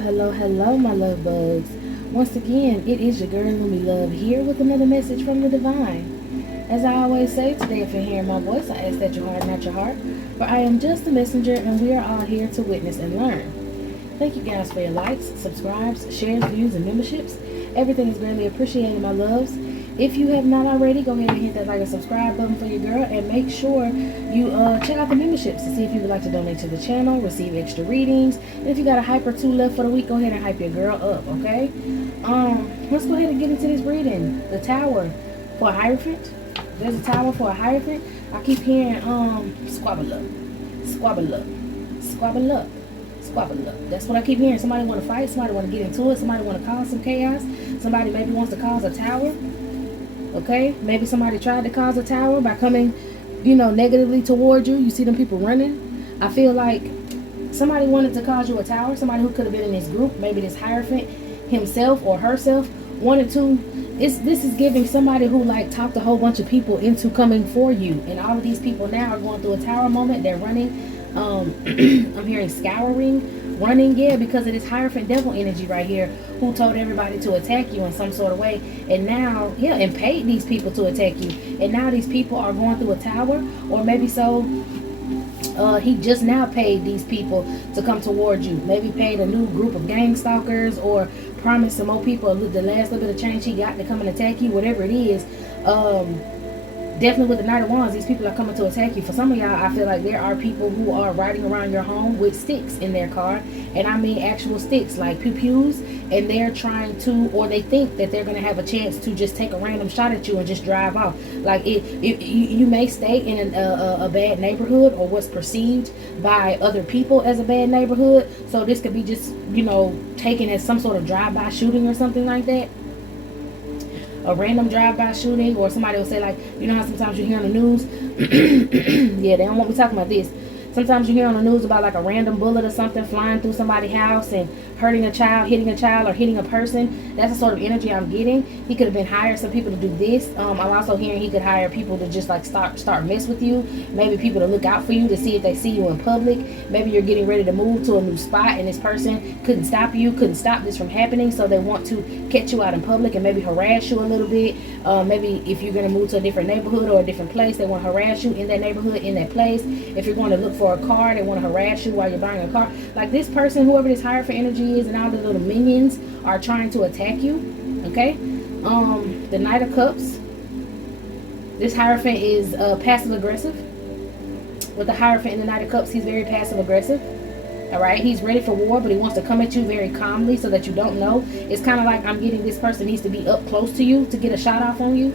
Hello, my love bugs. Once again, it is your girl Lumi Love here with another message from the divine. As I always say, today if you're hearing my voice, I ask that your heart, not your heart, for I am just a messenger and we are all here to witness and learn. Thank you guys for your likes, subscribes, shares, views, and memberships. Everything is greatly appreciated, my loves. If you have not already, go ahead and hit that like and subscribe button for your girl, and make sure you check out the memberships to see if you would like to donate to the channel, receive extra readings, and if you got a hype or two left for the week, go ahead and hype your girl up, okay? Let's go ahead and get into this reading. The Tower for a Hierophant. There's a Tower for a Hierophant. I keep hearing squabble up, squabble up, squabble up, squabble up. That's what I keep hearing. Somebody want to fight, somebody want to get into it, somebody want to cause some chaos, somebody maybe wants to cause a tower. Okay, maybe somebody tried to cause a tower by coming, negatively toward you. You see them people running. I feel like somebody wanted to cause you a tower. Somebody who could have been in this group, maybe this Hierophant himself or herself, wanted to. This is giving somebody who talked a whole bunch of people into coming for you, and all of these people now are going through a tower moment. They're running. I'm hearing scouring, running, yeah, because of this Hierophant devil energy right here, who told everybody to attack you in some sort of way, and now, yeah, and paid these people to attack you, and now these people are going through a tower, or maybe so. He just now paid these people to come towards you. Maybe paid a new group of gang stalkers, or promised some more people the last little bit of change he got to come and attack you. Whatever it is, definitely with the Knight of Wands, these people are coming to attack you. For some of y'all, I feel like there are people who are riding around your home with sticks in their car, and I mean actual sticks, like pew-pews, and they're trying to, or they think that they're going to have a chance to just take a random shot at you and just drive off. Like you may stay in a bad neighborhood, or what's perceived by other people as a bad neighborhood, so this could be just, taken as some sort of drive-by shooting or something like that. A random drive-by shooting, or somebody will say, how sometimes you hear on the news, yeah, they don't want me talking about this. Sometimes you hear on the news about a random bullet or something flying through somebody's house and hurting a child, hitting a child, or hitting a person. That's the sort of energy I'm getting. He could have been hired some people to do this. I'm also hearing he could hire people to just start mess with you. Maybe people to look out for you, to see if they see you in public. Maybe you're getting ready to move to a new spot and this person couldn't stop you, couldn't stop this from happening, so they want to catch you out in public and maybe harass you a little bit. Maybe if you're going to move to a different neighborhood or a different place, they want to harass you in that neighborhood, in that place. If you're going to look for a car, they want to harass you while you're buying a car. Like this person, whoever this Hierophant energy is, and all the little minions are trying to attack you. Okay, the Knight of Cups. This Hierophant is passive aggressive. With the Hierophant and the Knight of Cups, he's very passive aggressive. All right, he's ready for war, but he wants to come at you very calmly so that you don't know. It's kind of like I'm getting this person needs to be up close to you to get a shot off on you.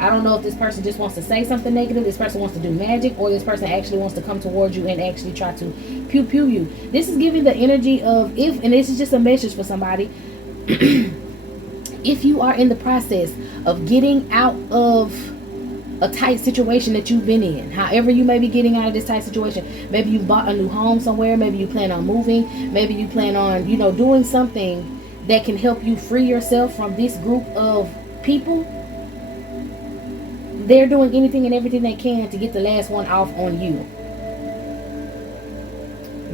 I don't know if this person just wants to say something negative, this person wants to do magic, or this person actually wants to come towards you and actually try to pew you. This is giving the energy of, and this is just a message for somebody, if you are in the process of getting out of a tight situation that you've been in, however you may be getting out of this tight situation, maybe you bought a new home somewhere, maybe you plan on moving, maybe you plan on, doing something that can help you free yourself from this group of people. They're doing anything and everything they can to get the last one off on you.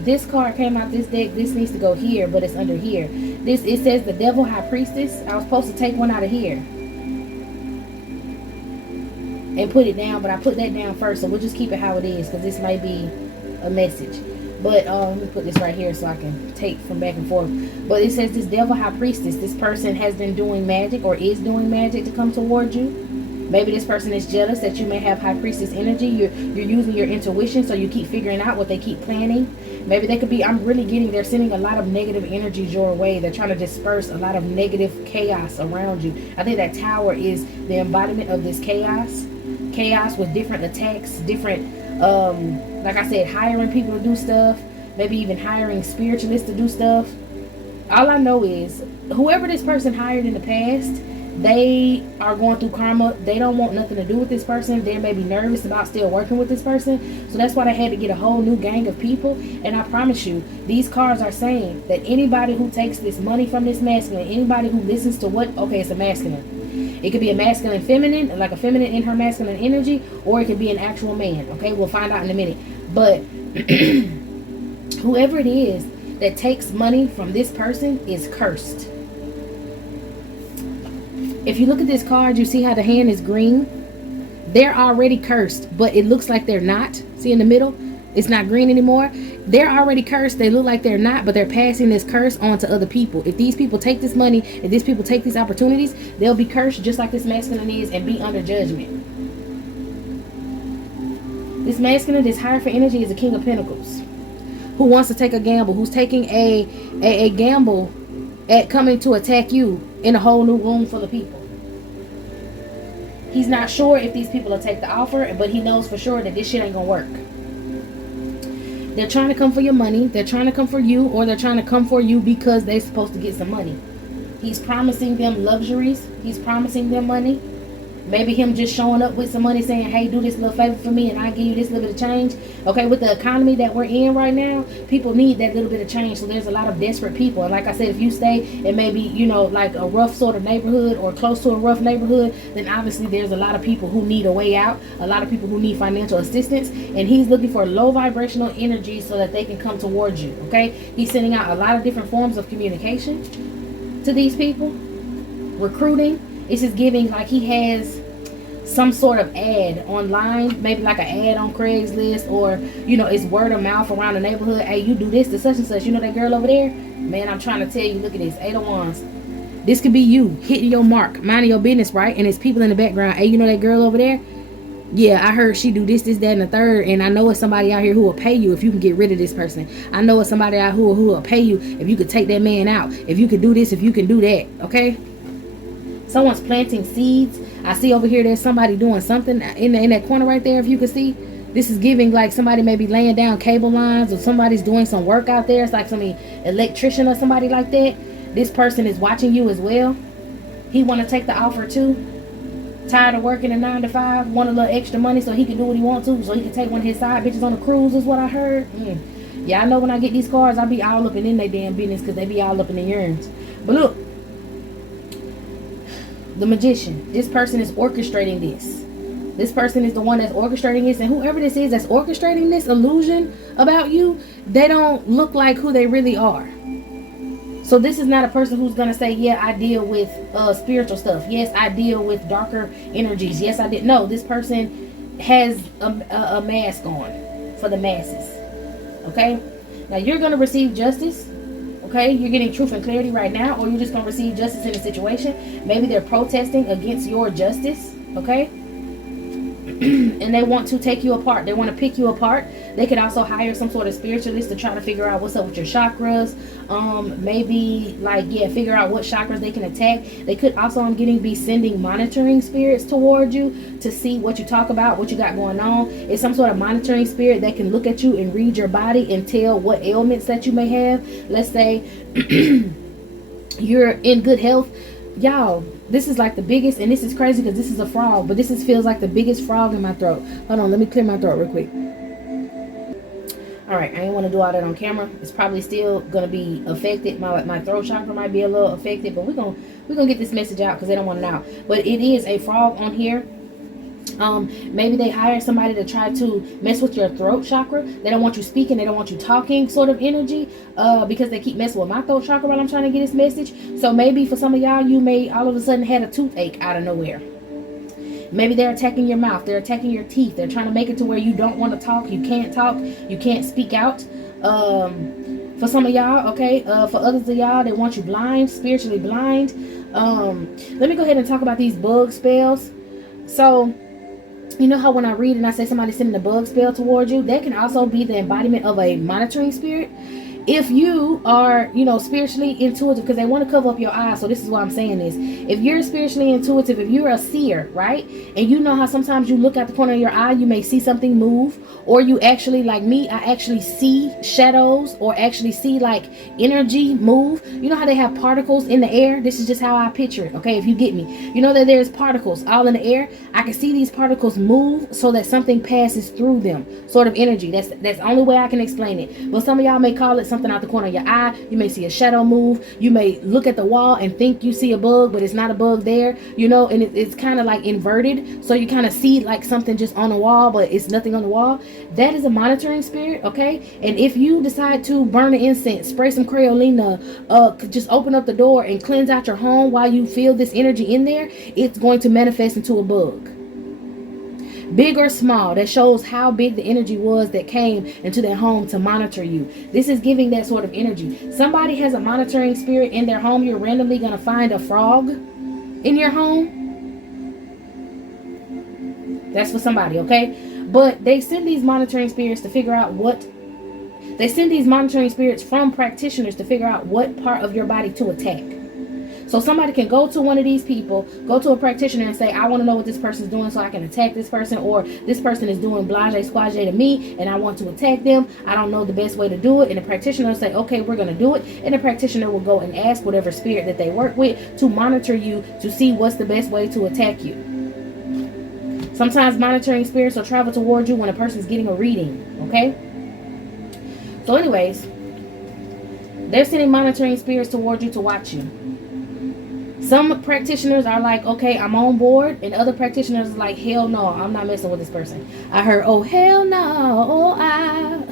This card came out this deck. This needs to go here, but it's under here. It says the Devil High Priestess. I was supposed to take one out of here and put it down, but I put that down first, so we'll just keep it how it is, because this might be a message. But let me put this right here so I can take from back and forth. But it says this Devil High Priestess. This person has been doing magic, or is doing magic, to come toward you. Maybe this person is jealous that you may have High Priestess energy. You're using your intuition, so you keep figuring out what they keep planning. Maybe they could be, I'm really getting, they're sending a lot of negative energies your way. They're trying to disperse a lot of negative chaos around you. I think that Tower is the embodiment of this chaos. Chaos with different attacks, different, like I said, hiring people to do stuff. Maybe even hiring spiritualists to do stuff. All I know is, whoever this person hired in the past, they are going through karma. They don't want nothing to do with this person. They may be nervous about still working with this person. So that's why they had to get a whole new gang of people. And I promise you, these cards are saying that anybody who takes this money from this masculine, anybody who listens to what, okay, it's a masculine. It could be a masculine feminine, like a feminine in her masculine energy, or it could be an actual man. Okay, we'll find out in a minute. But whoever it is, that takes money from this person is cursed. If you look at this card, you see how the hand is green? They're already cursed, but it looks like they're not. See in the middle? It's not green anymore. They're already cursed. They look like they're not, but they're passing this curse on to other people. If these people take this money, if these people take these opportunities, they'll be cursed just like this masculine is and be under judgment. This masculine, this hierophant energy is a King of Pentacles who wants to take a gamble, who's taking a gamble at coming to attack you in a whole new room full of people. He's not sure if these people will take the offer, but he knows for sure that this shit ain't gonna work. They're trying to come for your money. They're trying to come for you, or they're trying to come for you because they're supposed to get some money. He's promising them luxuries. He's promising them money. Maybe him just showing up with some money saying, hey, do this little favor for me and I'll give you this little bit of change. Okay, with the economy that we're in right now, people need that little bit of change. So there's a lot of desperate people. And like I said, if you stay in maybe, you know, like a rough sort of neighborhood or close to a rough neighborhood, then obviously there's a lot of people who need a way out. A lot of people who need financial assistance. And he's looking for low vibrational energy so that they can come towards you. Okay, he's sending out a lot of different forms of communication to these people. Recruiting. It's just giving like he has some sort of ad online, maybe like an ad on Craigslist, or you know, it's word of mouth around the neighborhood. Hey, you do this to such and such. You know that girl over there? Man, I'm trying to tell you, look at this. 8 of Wands. This could be you hitting your mark, minding your business, right? And it's people in the background. Hey, you know that girl over there? Yeah, I heard she do this, that, and the third. And I know it's somebody out here who will pay you if you can get rid of this person. I know it's somebody out who will pay you if you could take that man out. If you could do this, if you can do that. Okay? Someone's planting seeds. I see over here there's somebody doing something in that corner right there. If you can see, this is giving like somebody may be laying down cable lines, or somebody's doing some work out there. It's like some electrician or somebody like that. This person is watching you as well. He want to take the offer too. Tired of working a 9 to 5, want a little extra money so he can do what he wants to, so he can take one of his side bitches on a cruise, is what I heard. Yeah, I know when I get these cards, I be all up in their damn business because they be all up in their urns. But look. The Magician. This person is orchestrating this. This person is the one that's orchestrating this. And whoever this is that's orchestrating this illusion about you, they don't look like who they really are. So this is not a person who's going to say, yeah, I deal with spiritual stuff. Yes, I deal with darker energies. Yes, I did. No, this person has a mask on for the masses. Okay? Now you're going to receive justice. Okay, you're getting truth and clarity right now, or you're just going to receive justice in a situation. Maybe they're protesting against your justice, okay? And they want to take you apart. They want to pick you apart. They could also hire some sort of spiritualist to try to figure out what's up with your chakras. Maybe like, yeah, figure out what chakras they can attack. They could also, I'm getting, be sending monitoring spirits toward you to see what you talk about, what you got going on. It's some sort of monitoring spirit that can look at you and read your body and tell what ailments that you may have. Let's say you're in good health. Y'all, this is like the biggest, and this is crazy because this is a frog, but this feels like the biggest frog in my throat. Hold on, let me clear my throat real quick. All right, I didn't want to do all that on camera. It's probably still gonna be affected. My throat chakra might be a little affected, but we're gonna get this message out because they don't want it out. But it is a frog on here. Maybe they hire somebody to try to mess with your throat chakra. They don't want you speaking, they don't want you talking sort of energy, because they keep messing with my throat chakra while I'm trying to get this message. So maybe for some of y'all, you may all of a sudden had a toothache out of nowhere. Maybe they're attacking your mouth, they're attacking your teeth, they're trying to make it to where you don't want to talk, you can't speak out. For some of y'all, okay, for others of y'all, they want you blind, spiritually blind. Let me go ahead and talk about these bug spells. So you know how when I read and I say somebody's sending a bug spell towards you, that can also be the embodiment of a monitoring spirit. If you are, you know, spiritually intuitive, because they want to cover up your eyes, so this is why I'm saying this. If you're spiritually intuitive, if you're a seer, right, and you know how sometimes you look out the corner of your eye, you may see something move, or you actually, like me, I actually see shadows, or actually see like energy move. You know how they have particles in the air? This is just how I picture it, okay, if you get me. You know that there's particles all in the air. I can see these particles move so that something passes through them, sort of energy. That's the only way I can explain it. But some of y'all may call it some something out the corner of your eye. You may see a shadow move. You may look at the wall and think you see a bug, but it's not a bug there, you know, and it's kind of like inverted. So you kind of see like something just on the wall, but it's nothing on the wall. That is a monitoring spirit, okay? And if you decide to burn an incense, spray some Crayola, just open up the door and cleanse out your home while you feel this energy in there, it's going to manifest into a bug. Big or small, that shows how big the energy was that came into their home to monitor you. This is giving that sort of energy. Somebody has a monitoring spirit in their home. You're randomly going to find a frog in your home. That's for somebody, okay? But they send these monitoring spirits to figure out what... They send these monitoring spirits from practitioners to figure out what part of your body to attack. So somebody can go to one of these people, go to a practitioner and say, I want to know what this person's doing so I can attack this person, or this person is doing blase squage to me and I want to attack them. I don't know the best way to do it. And the practitioner will say, okay, we're going to do it. And the practitioner will go and ask whatever spirit that they work with to monitor you to see what's the best way to attack you. Sometimes monitoring spirits will travel towards you when a person's getting a reading, okay? So anyways, they're sending monitoring spirits towards you to watch you. Some practitioners are like, okay, I'm on board. And other practitioners are like, hell no, I'm not messing with this person. I heard, oh, hell no, oh, I.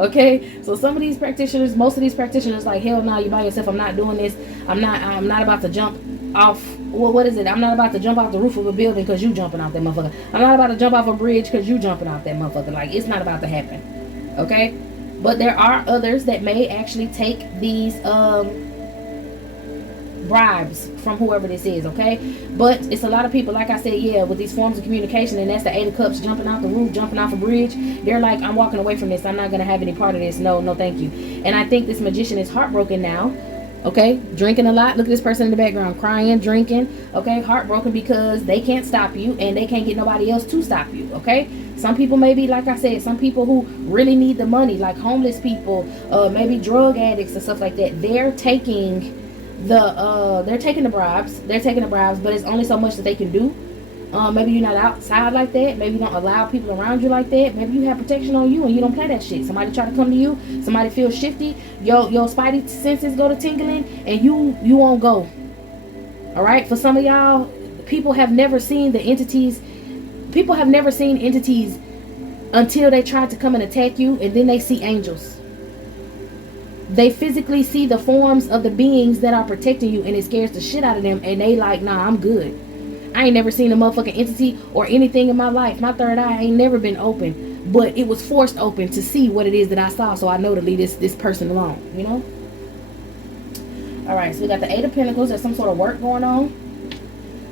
Okay, so some of these practitioners, most of these practitioners like, hell no, you by yourself. I'm not doing this. I'm not about to jump off. Well, what is it? I'm not about to jump off the roof of a building because you jumping off that motherfucker. I'm not about to jump off a bridge because you jumping off that motherfucker. Like, it's not about to happen. Okay, but there are others that may actually take these bribes from whoever this is, okay? But it's a lot of people, like I said, yeah, with these forms of communication, and that's the Eight of Cups, jumping out the roof, jumping off a bridge. They're like, I'm walking away from this. I'm not going to have any part of this. No, no, thank you. And I think this magician is heartbroken now, okay? Drinking a lot. Look at this person in the background, crying, drinking, okay? Heartbroken because they can't stop you and they can't get nobody else to stop you, okay? Some people maybe, like I said, some people who really need the money, like homeless people, maybe drug addicts and stuff like that. They're taking the bribes. They're taking the bribes, but it's only so much that they can do. Maybe you're not outside like that. Maybe you don't allow people around you like that. Maybe you have protection on you and you don't play that shit. Somebody try to come to you. Somebody feels shifty. Your spidey senses go to tingling and you won't go. All right. For some of y'all, people have never seen the entities. People have never seen entities until they try to come and attack you, and then they see angels. They physically see the forms of the beings that are protecting you, and it scares the shit out of them, and they like, nah, I'm good. I ain't never seen a motherfucking entity or anything in my life. My third eye ain't never been open, but it was forced open to see what it is that I saw, so I know to leave this person alone, you know? All right, so we got the Eight of Pentacles. There's some sort of work going on.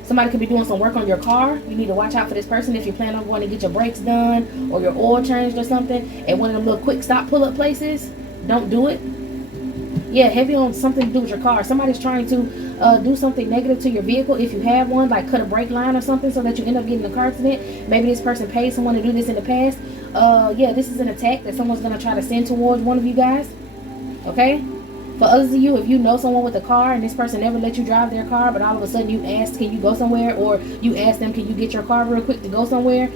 Somebody could be doing some work on your car. You need to watch out for this person if you plan on going to get your brakes done or your oil changed or something at one of them little quick stop pull-up places. Don't do it. Yeah, heavy on something to do with your car. Somebody's trying to do something negative to your vehicle if you have one, like cut a brake line or something so that you end up getting in a car accident. Maybe this person paid someone to do this in the past. Yeah, this is an attack that someone's going to try to send towards one of you guys. Okay? For others of you, if you know someone with a car and this person never let you drive their car, but all of a sudden you ask, can you go somewhere? Or you ask them, can you get your car real quick to go somewhere?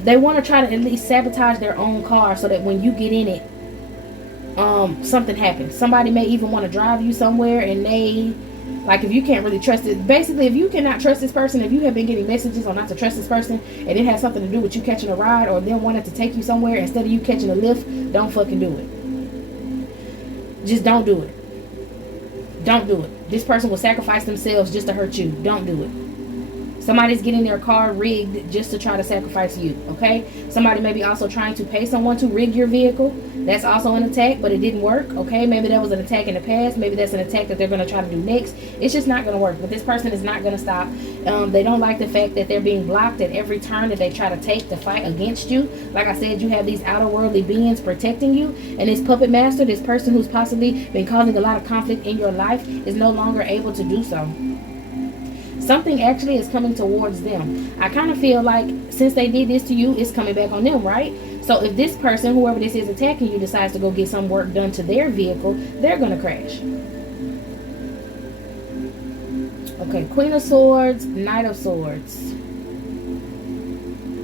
They want to try to at least sabotage their own car so that when you get in it, something happens. Somebody may even want to drive you somewhere, and they, like, if you can't really trust it, basically, if you cannot trust this person, if you have been getting messages on not to trust this person, and it has something to do with you catching a ride or them wanting to take you somewhere instead of you catching a lift, don't fucking do it. Just don't do it. Don't do it. This person will sacrifice themselves just to hurt you. Don't do it. Somebody's getting their car rigged just to try to sacrifice you, okay? Somebody may be also trying to pay someone to rig your vehicle. That's also an attack, but it didn't work, okay? Maybe that was an attack in the past. Maybe that's an attack that they're going to try to do next. It's just not going to work, but this person is not going to stop. They don't like the fact that they're being blocked at every turn that they try to take to fight against you. Like I said, you have these outer worldly beings protecting you, and this puppet master, this person who's possibly been causing a lot of conflict in your life, is no longer able to do so. Something actually is coming towards them. I kind of feel like since they did this to you, it's coming back on them, right? So if this person, whoever this is attacking you, decides to go get some work done to their vehicle, they're going to crash. Okay, Queen of Swords, Knight of Swords.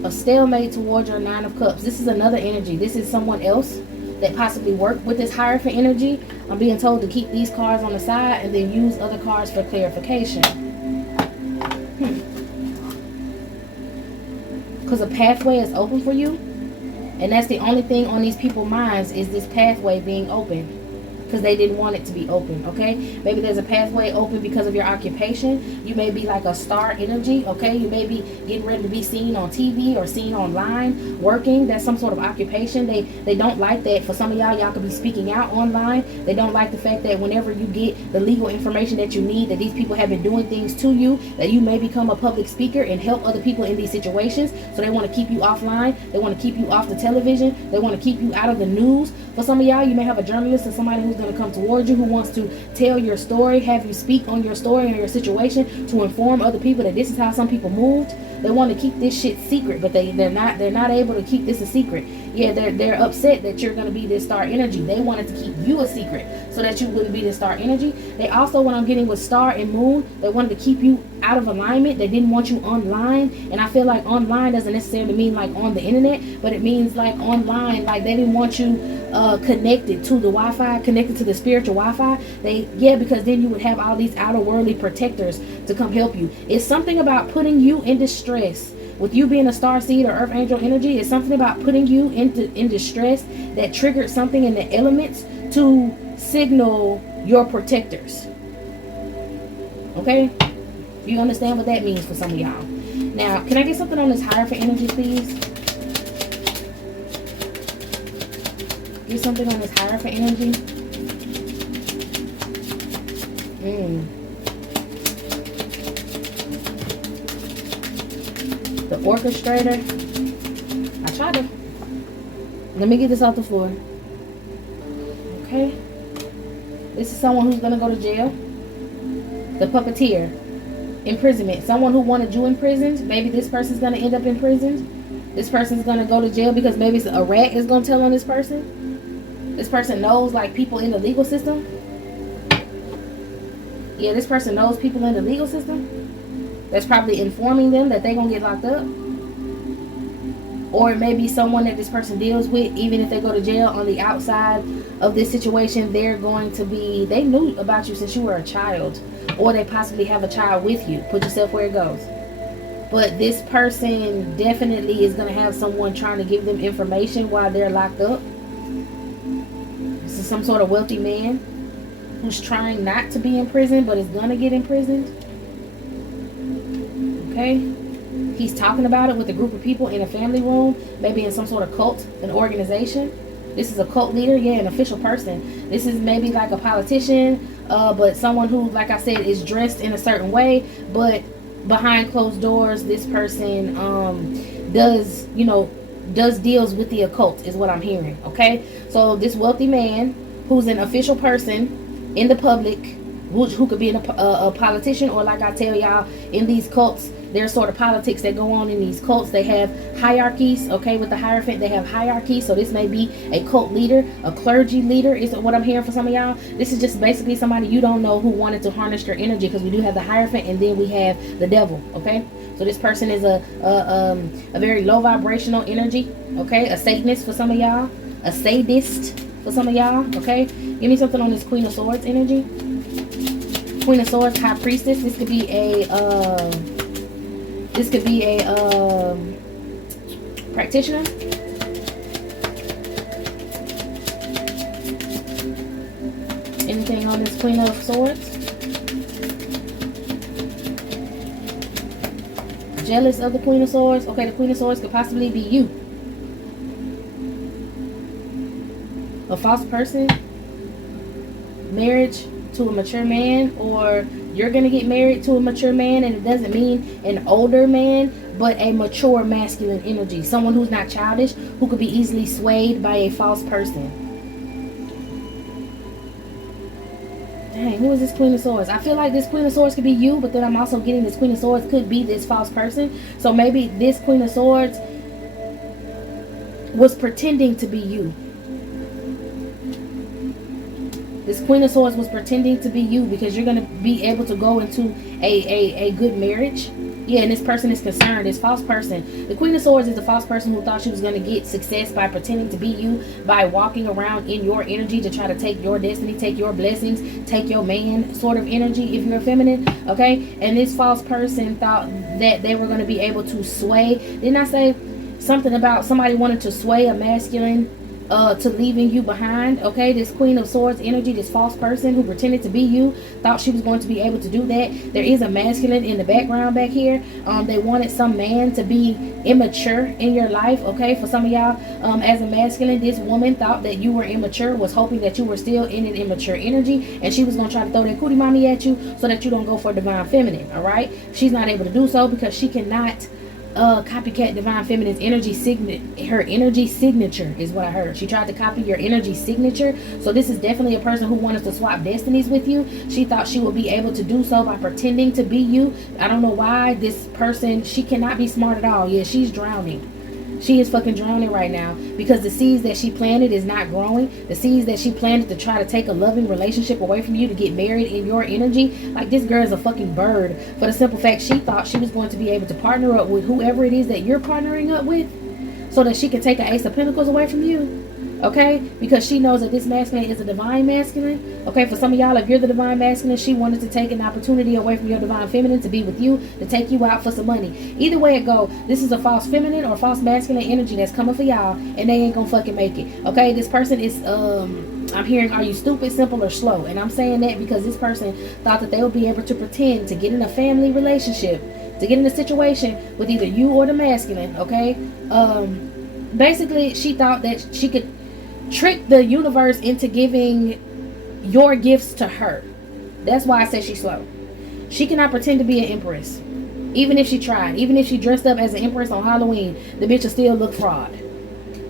A stalemate towards your Nine of Cups. This is another energy. This is someone else that possibly work with this Hierophant energy. I'm being told to keep these cards on the side and then use other cards for clarification. Because a pathway is open for you. And that's the only thing on these people's minds, is this pathway being open. Because they didn't want it to be open, okay? Maybe there's a pathway open because of your occupation. You may be like a star energy, okay? You may be getting ready to be seen on TV or seen online, working. That's some sort of occupation. They don't like that. For some of y'all could be speaking out online. They don't like the fact that whenever you get the legal information that you need, that these people have been doing things to you, that you may become a public speaker and help other people in these situations. So they want to keep you offline. They want to keep you off the television. They want to keep you out of the news. For some of y'all, you may have a journalist or somebody who's going to come towards you, who wants to tell your story, have you speak on your story and your situation to inform other people that this is how some people moved. They want to keep this shit secret, but they're not able to keep this a secret. Yeah, they're upset that you're going to be this star energy. They wanted to keep you a secret so that you wouldn't be this star energy. They also, what I'm getting with star and moon, they wanted to keep you out of alignment. They didn't want you online. And I feel like online doesn't necessarily mean like on the internet, but it means like online. Like they didn't want you connected to the Wi-Fi, connected to the spiritual Wi-Fi. Because then you would have all these outer worldly protectors to come help you. It's something about putting you in distress. With you being a star seed or earth angel energy, it's something about putting you in distress that triggered something in the elements to signal your protectors. Okay? You understand what that means for some of y'all. Now, can I get something on this Hierophant energy, please? Get something on this Hierophant energy. The orchestrator. I tried to. Let me get this off the floor. Okay. This is someone who's going to go to jail. The puppeteer. Imprisonment. Someone who wanted you imprisoned. Maybe this person's going to end up imprisoned. This person's going to go to jail because maybe a rat is going to tell on this person. This person knows like people in the legal system. Yeah, this person knows people in the legal system. That's probably informing them that they're going to get locked up. Or it may be someone that this person deals with, even if they go to jail on the outside of this situation, they're going to be, they knew about you since you were a child. Or they possibly have a child with you. Put yourself where it goes. But this person definitely is going to have someone trying to give them information while they're locked up. This is some sort of wealthy man who's trying not to be in prison, but is going to get imprisoned. Okay, he's talking about it with a group of people in a family room, maybe in some sort of cult, an organization. This is a cult leader, yeah, an official person. This is maybe like a politician, but someone who, like I said, is dressed in a certain way, but behind closed doors, this person does deals with the occult, is what I'm hearing. Okay, so this wealthy man who's an official person in the public, who could be a politician, or like I tell y'all, in these cults, there's sort of politics that go on in these cults. They have hierarchies, okay? With the Hierophant, they have hierarchies. So this may be a cult leader, a clergy leader is what I'm hearing for some of y'all. This is just basically somebody you don't know who wanted to harness your energy, because we do have the Hierophant and then we have the devil, okay? So this person is a very low vibrational energy, okay? A Satanist for some of y'all, a sadist for some of y'all, okay? Give me something on this Queen of Swords energy. Queen of Swords, High Priestess. This could be a practitioner. Anything on this Queen of Swords? Jealous of the Queen of Swords. Okay, the Queen of Swords could possibly be you. A false person. Marriage to a mature man, or you're gonna get married to a mature man, and it doesn't mean an older man, but a mature masculine energy, someone who's not childish, who could be easily swayed by a false person. Dang, who is this Queen of Swords? I feel like this Queen of Swords could be you, but then I'm also getting this Queen of Swords could be this false person. So maybe this Queen of Swords was pretending to be you. This Queen of Swords was pretending to be you, because you're going to be able to go into a good marriage. Yeah, and this person is concerned. This false person. The Queen of Swords is a false person who thought she was going to get success by pretending to be you, by walking around in your energy to try to take your destiny, take your blessings, take your man sort of energy if you're feminine, okay? And this false person thought that they were going to be able to sway. Didn't I say something about somebody wanted to sway a masculine to leaving you behind? Okay, this Queen of Swords energy, this false person who pretended to be you, thought she was going to be able to do that. There is a masculine in the background back here. They wanted some man to be immature in your life. Okay, for some of y'all, as a masculine, this woman thought that you were immature, was hoping that you were still in an immature energy, and she was going to try to throw that cootie mommy at you so that you don't go for divine feminine. All right, she's not able to do so because she cannot copycat divine feminine's energy her energy signature is what I heard. She tried to copy your energy signature. So this is definitely a person who wanted to swap destinies with you. She thought she would be able to do so by pretending to be you. I don't know why this person, she cannot be smart at all. Yeah, she's drowning. She is fucking drowning right now because the seeds that she planted is not growing. The seeds that she planted to try to take a loving relationship away from you, to get married in your energy. Like, this girl is a fucking bird for the simple fact she thought she was going to be able to partner up with whoever it is that you're partnering up with so that she can take an Ace of Pentacles away from you. Okay, because she knows that this masculine is a divine masculine. Okay, for some of y'all, if you're the divine masculine, she wanted to take an opportunity away from your divine feminine to be with you, to take you out for some money. Either way it go, this is a false feminine or false masculine energy that's coming for y'all, and they ain't gonna fucking make it. Okay, this person is I'm hearing, are you stupid, simple, or slow? And I'm saying that because this person thought that they would be able to pretend to get in a family relationship, to get in a situation with either you or the masculine. Okay, basically she thought that she could trick the universe into giving your gifts to her. That's why I said she's slow. She cannot pretend to be an empress. Even if she tried, even if she dressed up as an empress on Halloween, the bitch will still look fraud.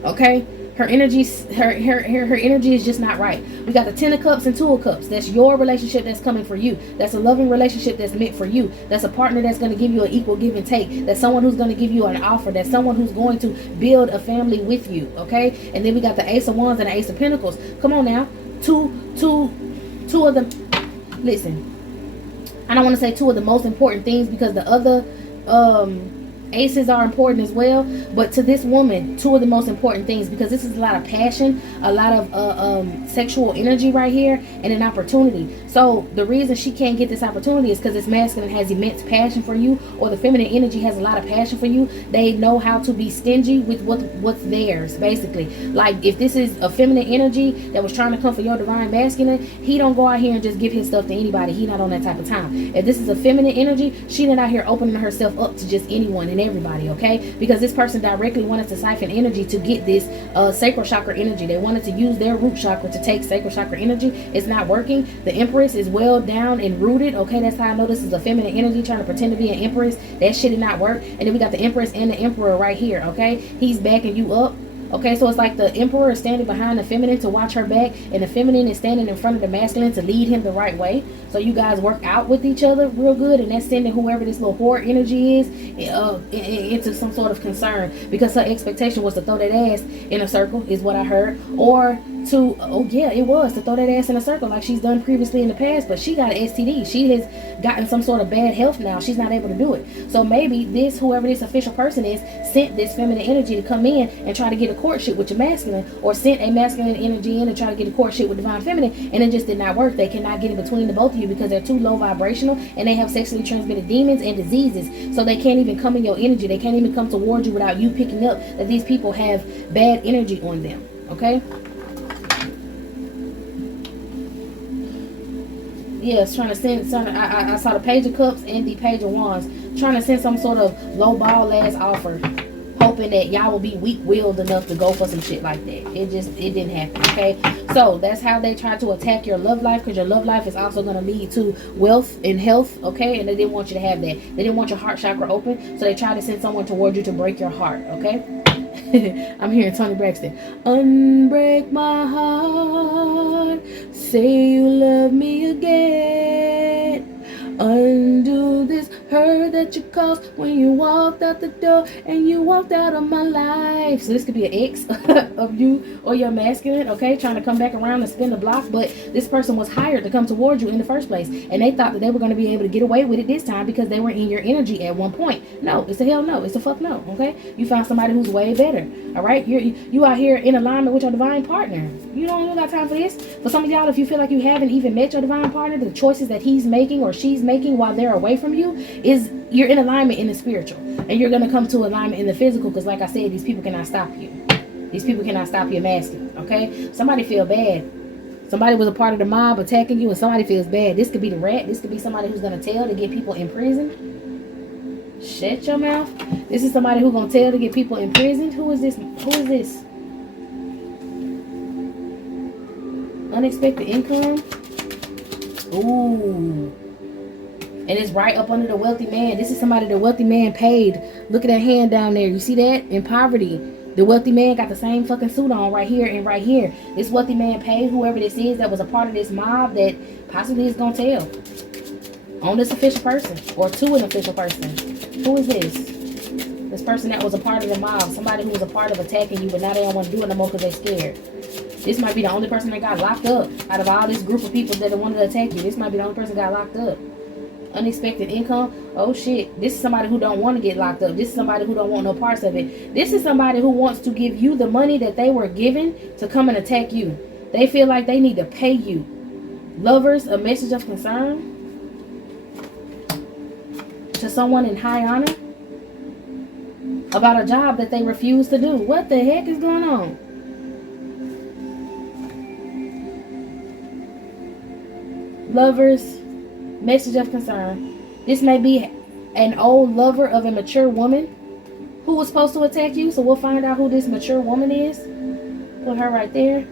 Okay, her energy, her energy is just not right. We got the 10 of Cups and 2 of Cups. That's your relationship that's coming for you. That's a loving relationship that's meant for you. That's a partner that's going to give you an equal give and take. That's someone who's going to give you an offer. That's someone who's going to build a family with you. Okay, and then we got the Ace of Wands and the Ace of Pentacles. Come on now, two of them. Listen, I don't want to say two of the most important things because the other aces are important as well, but to this woman, two of the most important things, because this is a lot of passion, a lot of sexual energy right here, and an opportunity. So the reason she can't get this opportunity is because this masculine has immense passion for you, or the feminine energy has a lot of passion for you. They know how to be stingy with what's theirs, basically. Like, if this is a feminine energy that was trying to come for your divine masculine, he don't go out here and just give his stuff to anybody. He not on that type of time. If this is a feminine energy, she not out here opening herself up to just anyone and everybody. Okay, because this person directly wanted to siphon energy to get this sacral chakra energy. They wanted to use their root chakra to take sacral chakra energy. It's not working. The Empress is well down and rooted. Okay, that's how I know this is a feminine energy trying to pretend to be an Empress. That shit did not work. And then we got the Empress and the Emperor right here. Okay, he's backing you up. Okay, so it's like the Emperor is standing behind the feminine to watch her back, and the feminine is standing in front of the masculine to lead him the right way. So you guys work out with each other real good, and that's sending whoever this little whore energy is into some sort of concern, because her expectation was to throw that ass in a circle, is what I heard, or to, oh yeah, it was to throw that ass in a circle like she's done previously in the past, but she got an STD. She has gotten some sort of bad health now. She's not able to do it. So maybe this, whoever this official person is, sent this feminine energy to come in and try to get a courtship with your masculine, or sent a masculine energy in and try to get a courtship with divine feminine, and it just did not work. They cannot get in between the both of you because they're too low vibrational, and they have sexually transmitted demons and diseases. So they can't even come in your energy. They can't even come towards you without you picking up that these people have bad energy on them. Okay. Yes, trying to send some. I saw the Page of Cups and the Page of Wands, trying to send some sort of low ball ass offer, hoping that y'all will be weak-willed enough to go for some shit like that. It didn't happen. Okay, so that's how they try to attack your love life, because your love life is also going to lead to wealth and health. Okay, and they didn't want you to have that. They didn't want your heart chakra open, so they tried to send someone towards you to break your heart. Okay. I'm hearing Tony Braxton. Unbreak my heart, say you love me again, undo this Heard that you called when you walked out the door and you walked out of my life. So this could be an ex of you or your masculine, okay, trying to come back around and spin the block. But this person was hired to come towards you in the first place, and they thought that they were going to be able to get away with it this time because they were in your energy at one point. No, it's a hell no. It's a fuck no, okay? You found somebody who's way better, all right? You out here in alignment with your divine partner. You don't got time for this. For some of y'all, if you feel like you haven't even met your divine partner, the choices that he's making or she's making while they're away from you is you're in alignment in the spiritual, and you're going to come to alignment in the physical, because like I said, these people cannot stop you. These people cannot stop your masculine, okay? Somebody feel bad. Somebody was a part of the mob attacking you, and somebody feels bad. This could be the rat. This could be somebody who's going to tell to get people in prison. Shut your mouth. This is somebody who's going to tell to get people in prison. Who is this? Who is this? Unexpected income. Ooh. And it's right up under the wealthy man. This is somebody the wealthy man paid. Look at that hand down there. You see that? In poverty. The wealthy man got the same fucking suit on right here and right here. This wealthy man paid whoever this is that was a part of this mob that possibly is going to tell on this official person or to an official person. Who is this? This person that was a part of the mob. Somebody who was a part of attacking you, but now they don't want to do it no more because they're scared. This might be the only person that got locked up out of all this group of people that wanted to attack you. This might be the only person that got locked up. Unexpected income. Oh shit. This is somebody who don't want to get locked up. This is somebody who don't want no parts of it. This is somebody who wants to give you the money that they were given to come and attack you. They feel like they need to pay you. Lovers, a message of concern to someone in high honor about a job that they refuse to do. What the heck is going on? Lovers, message of concern. This may be an old lover of a mature woman who was supposed to attack you. So we'll find out who this mature woman is. Put her right there.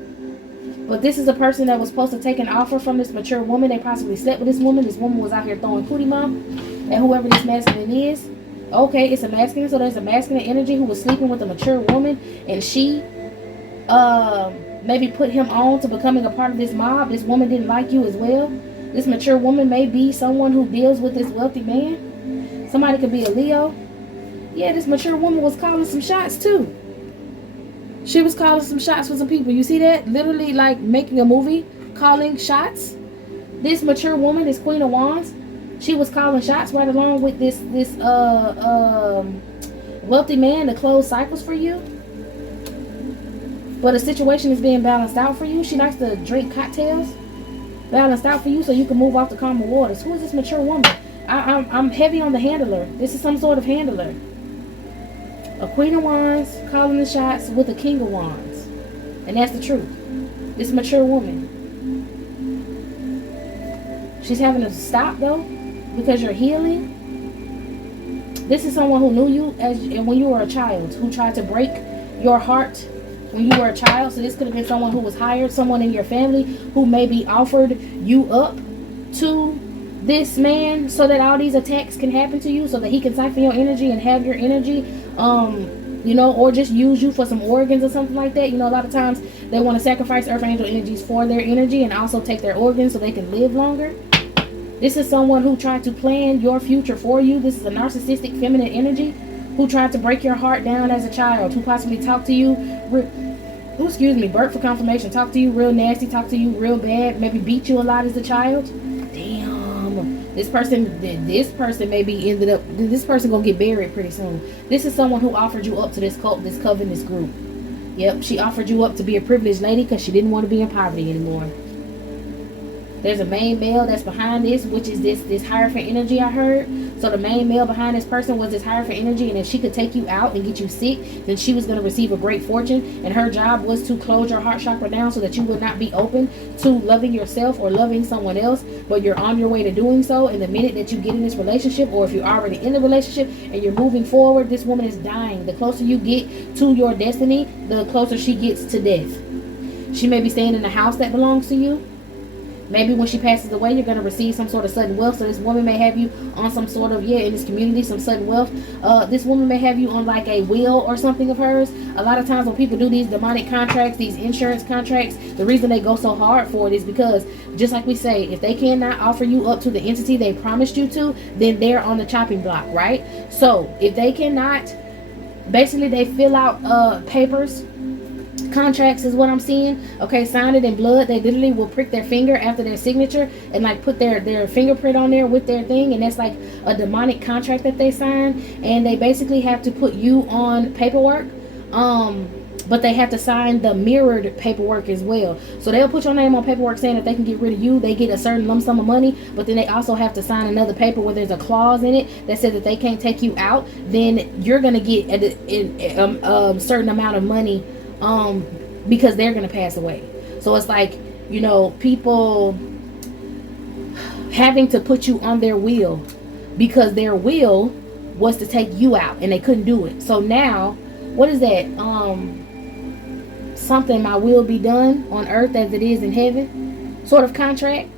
But this is a person that was supposed to take an offer from this mature woman. They possibly slept with this woman. This woman was out here throwing cootie mom. And whoever this masculine is. Okay, it's a masculine. So there's a masculine energy who was sleeping with a mature woman. And she maybe put him on to becoming a part of this mob. This woman didn't like you as well. This mature woman may be someone who deals with this wealthy man. Somebody could be a Leo. Yeah, this mature woman was calling some shots too. She was calling some shots for some people. You see that? Literally like making a movie, calling shots. This mature woman, this Queen of Wands, she was calling shots right along with this wealthy man to close cycles for you. But a situation is being balanced out for you. She likes to drink cocktails. Balanced out for you so you can move off the calmer waters. Who is this mature woman? I'm heavy on the handler. This is some sort of handler. A Queen of Wands calling the shots with a King of Wands. And that's the truth. This mature woman. She's having to stop though because you're healing. This is someone who knew you when you were a child, who tried to break your heart when you were a child. So this could have been someone who was hired, someone in your family who maybe offered you up to this man so that all these attacks can happen to you, so that he can siphon your energy and have your energy, you know, or just use you for some organs or something like that. You know, a lot of times they want to sacrifice earth angel energies for their energy and also take their organs so they can live longer. This is someone who tried to plan your future for you. This is a narcissistic feminine energy who tried to break your heart down as a child, who possibly talked to you, birth for confirmation, talk to you real nasty, talk to you real bad, maybe beat you a lot as a child. Damn. This person maybe ended up, this person gonna get buried pretty soon. This is someone who offered you up to this cult, this coven, this group. Yep, she offered you up to be a privileged lady because she didn't want to be in poverty anymore. There's a main male that's behind this, which is this Hierophant energy I heard. So the main male behind this person was this Hierophant energy, and if she could take you out and get you sick, then she was going to receive a great fortune. And her job was to close your heart chakra down so that you would not be open to loving yourself or loving someone else. But you're on your way to doing so. And the minute that you get in this relationship, or if you're already in the relationship and you're moving forward, this woman is dying. The closer you get to your destiny, the closer she gets to death. She may be staying in a house that belongs to you. Maybe when she passes away, you're going to receive some sort of sudden wealth. So this woman may have you on some sort of, in this community, some sudden wealth. This woman may have you on like a will or something of hers. A lot of times when people do these demonic contracts, these insurance contracts, the reason they go so hard for it is because, just like we say, if they cannot offer you up to the entity they promised you to, then they're on the chopping block, right? So if they cannot, basically they fill out papers, contracts is what I'm seeing. Okay, sign it in blood. They literally will prick their finger after their signature and like put their fingerprint on there with their thing, and that's like a demonic contract that they sign. And they basically have to put you on paperwork, but they have to sign the mirrored paperwork as well. So they'll put your name on paperwork saying that they can get rid of you. They get a certain lump sum of money, but then they also have to sign another paper where there's a clause in it that says that they can't take you out. Then you're gonna get a certain amount of money, because they're gonna pass away. So it's like, people having to put you on their will because their will was to take you out and they couldn't do it. So now, what is that? Something, my will be done on earth as it is in heaven sort of contract.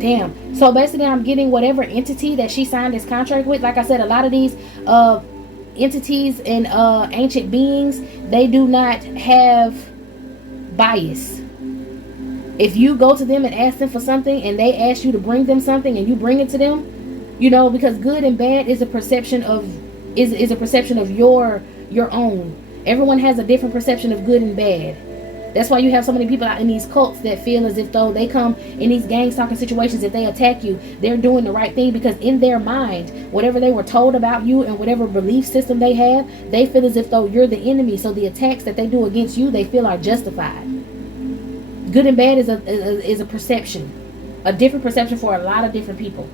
Damn. So basically I'm getting whatever entity that she signed this contract with. Like I said, a lot of these entities and ancient beings, they do not have bias. If you go to them and ask them for something and they ask you to bring them something and you bring it to them, because good and bad is a perception of a perception of your own. Everyone has a different perception of good and bad. That's why you have so many people out in these cults that feel as if though they come in these gang stalking situations, if they attack you, they're doing the right thing, because in their mind, whatever they were told about you and whatever belief system they have, they feel as if though you're the enemy. So the attacks that they do against you, they feel are justified. Good and bad is a perception, a different perception for a lot of different people.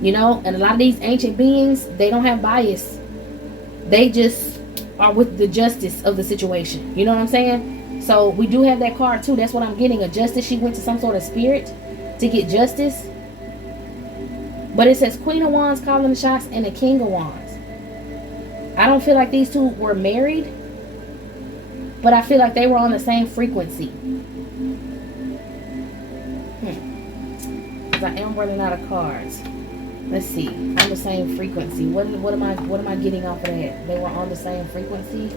And a lot of these ancient beings, they don't have bias. They just are with the justice of the situation. You know what I'm saying? So we do have that card too. That's what I'm getting. A justice. She went to some sort of spirit to get justice. But it says Queen of Wands calling the shots and the King of Wands. I don't feel like these two were married, but I feel like they were on the same frequency. Because I am running out of cards. Let's see, on the same frequency. What am I getting off of that? They were on the same frequency,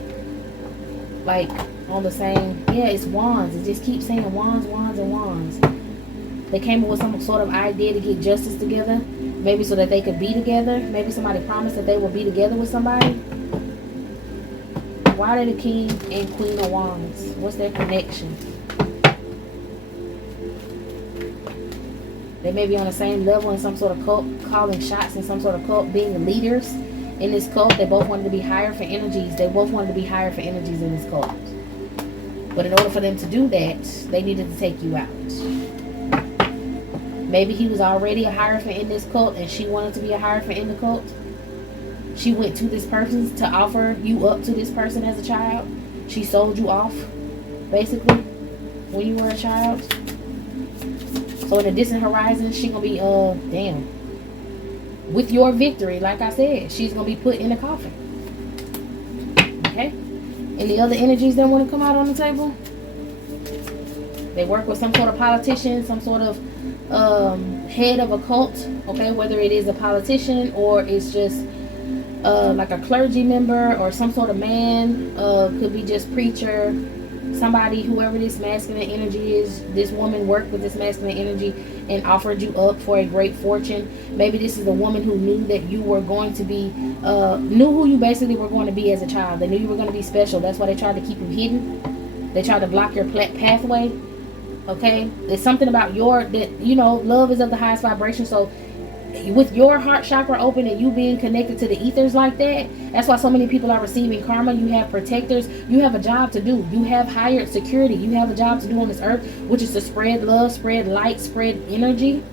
like on the same. Yeah, it's wands. It just keeps saying wands, wands, and wands. They came up with some sort of idea to get justice together, maybe so that they could be together. Maybe somebody promised that they will be together with somebody. Why are they the King and Queen of Wands? What's their connection? They may be on the same level in some sort of cult, calling shots in some sort of cult, being leaders in this cult. They both wanted to be higher for energies. They both wanted to be higher for energies in this cult. But in order for them to do that, they needed to take you out. Maybe he was already a hierophant in this cult and she wanted to be a hierophant in the cult. She went to this person to offer you up to this person as a child. She sold you off, basically, when you were a child. So in the distant horizon, she gonna be, with your victory, like I said, she's gonna be put in a coffin. Okay? And the other energies that want to come out on the table, they work with some sort of politician, some sort of head of a cult, okay? Whether it is a politician or it's just like a clergy member or some sort of man, could be just preacher. Somebody, whoever this masculine energy is, this woman worked with this masculine energy and offered you up for a great fortune. Maybe this is a woman who knew that you were going to be, knew who you basically were going to be as a child. They knew you were going to be special. That's why they tried to keep you hidden. They tried to block your pathway. Okay? There's something about love is of the highest vibration. So with your heart chakra open and you being connected to the ethers like that, that's why so many people are receiving karma. You have protectors. You have a job to do. You have hired security. You have a job to do on this earth, which is to spread love, spread light, spread energy.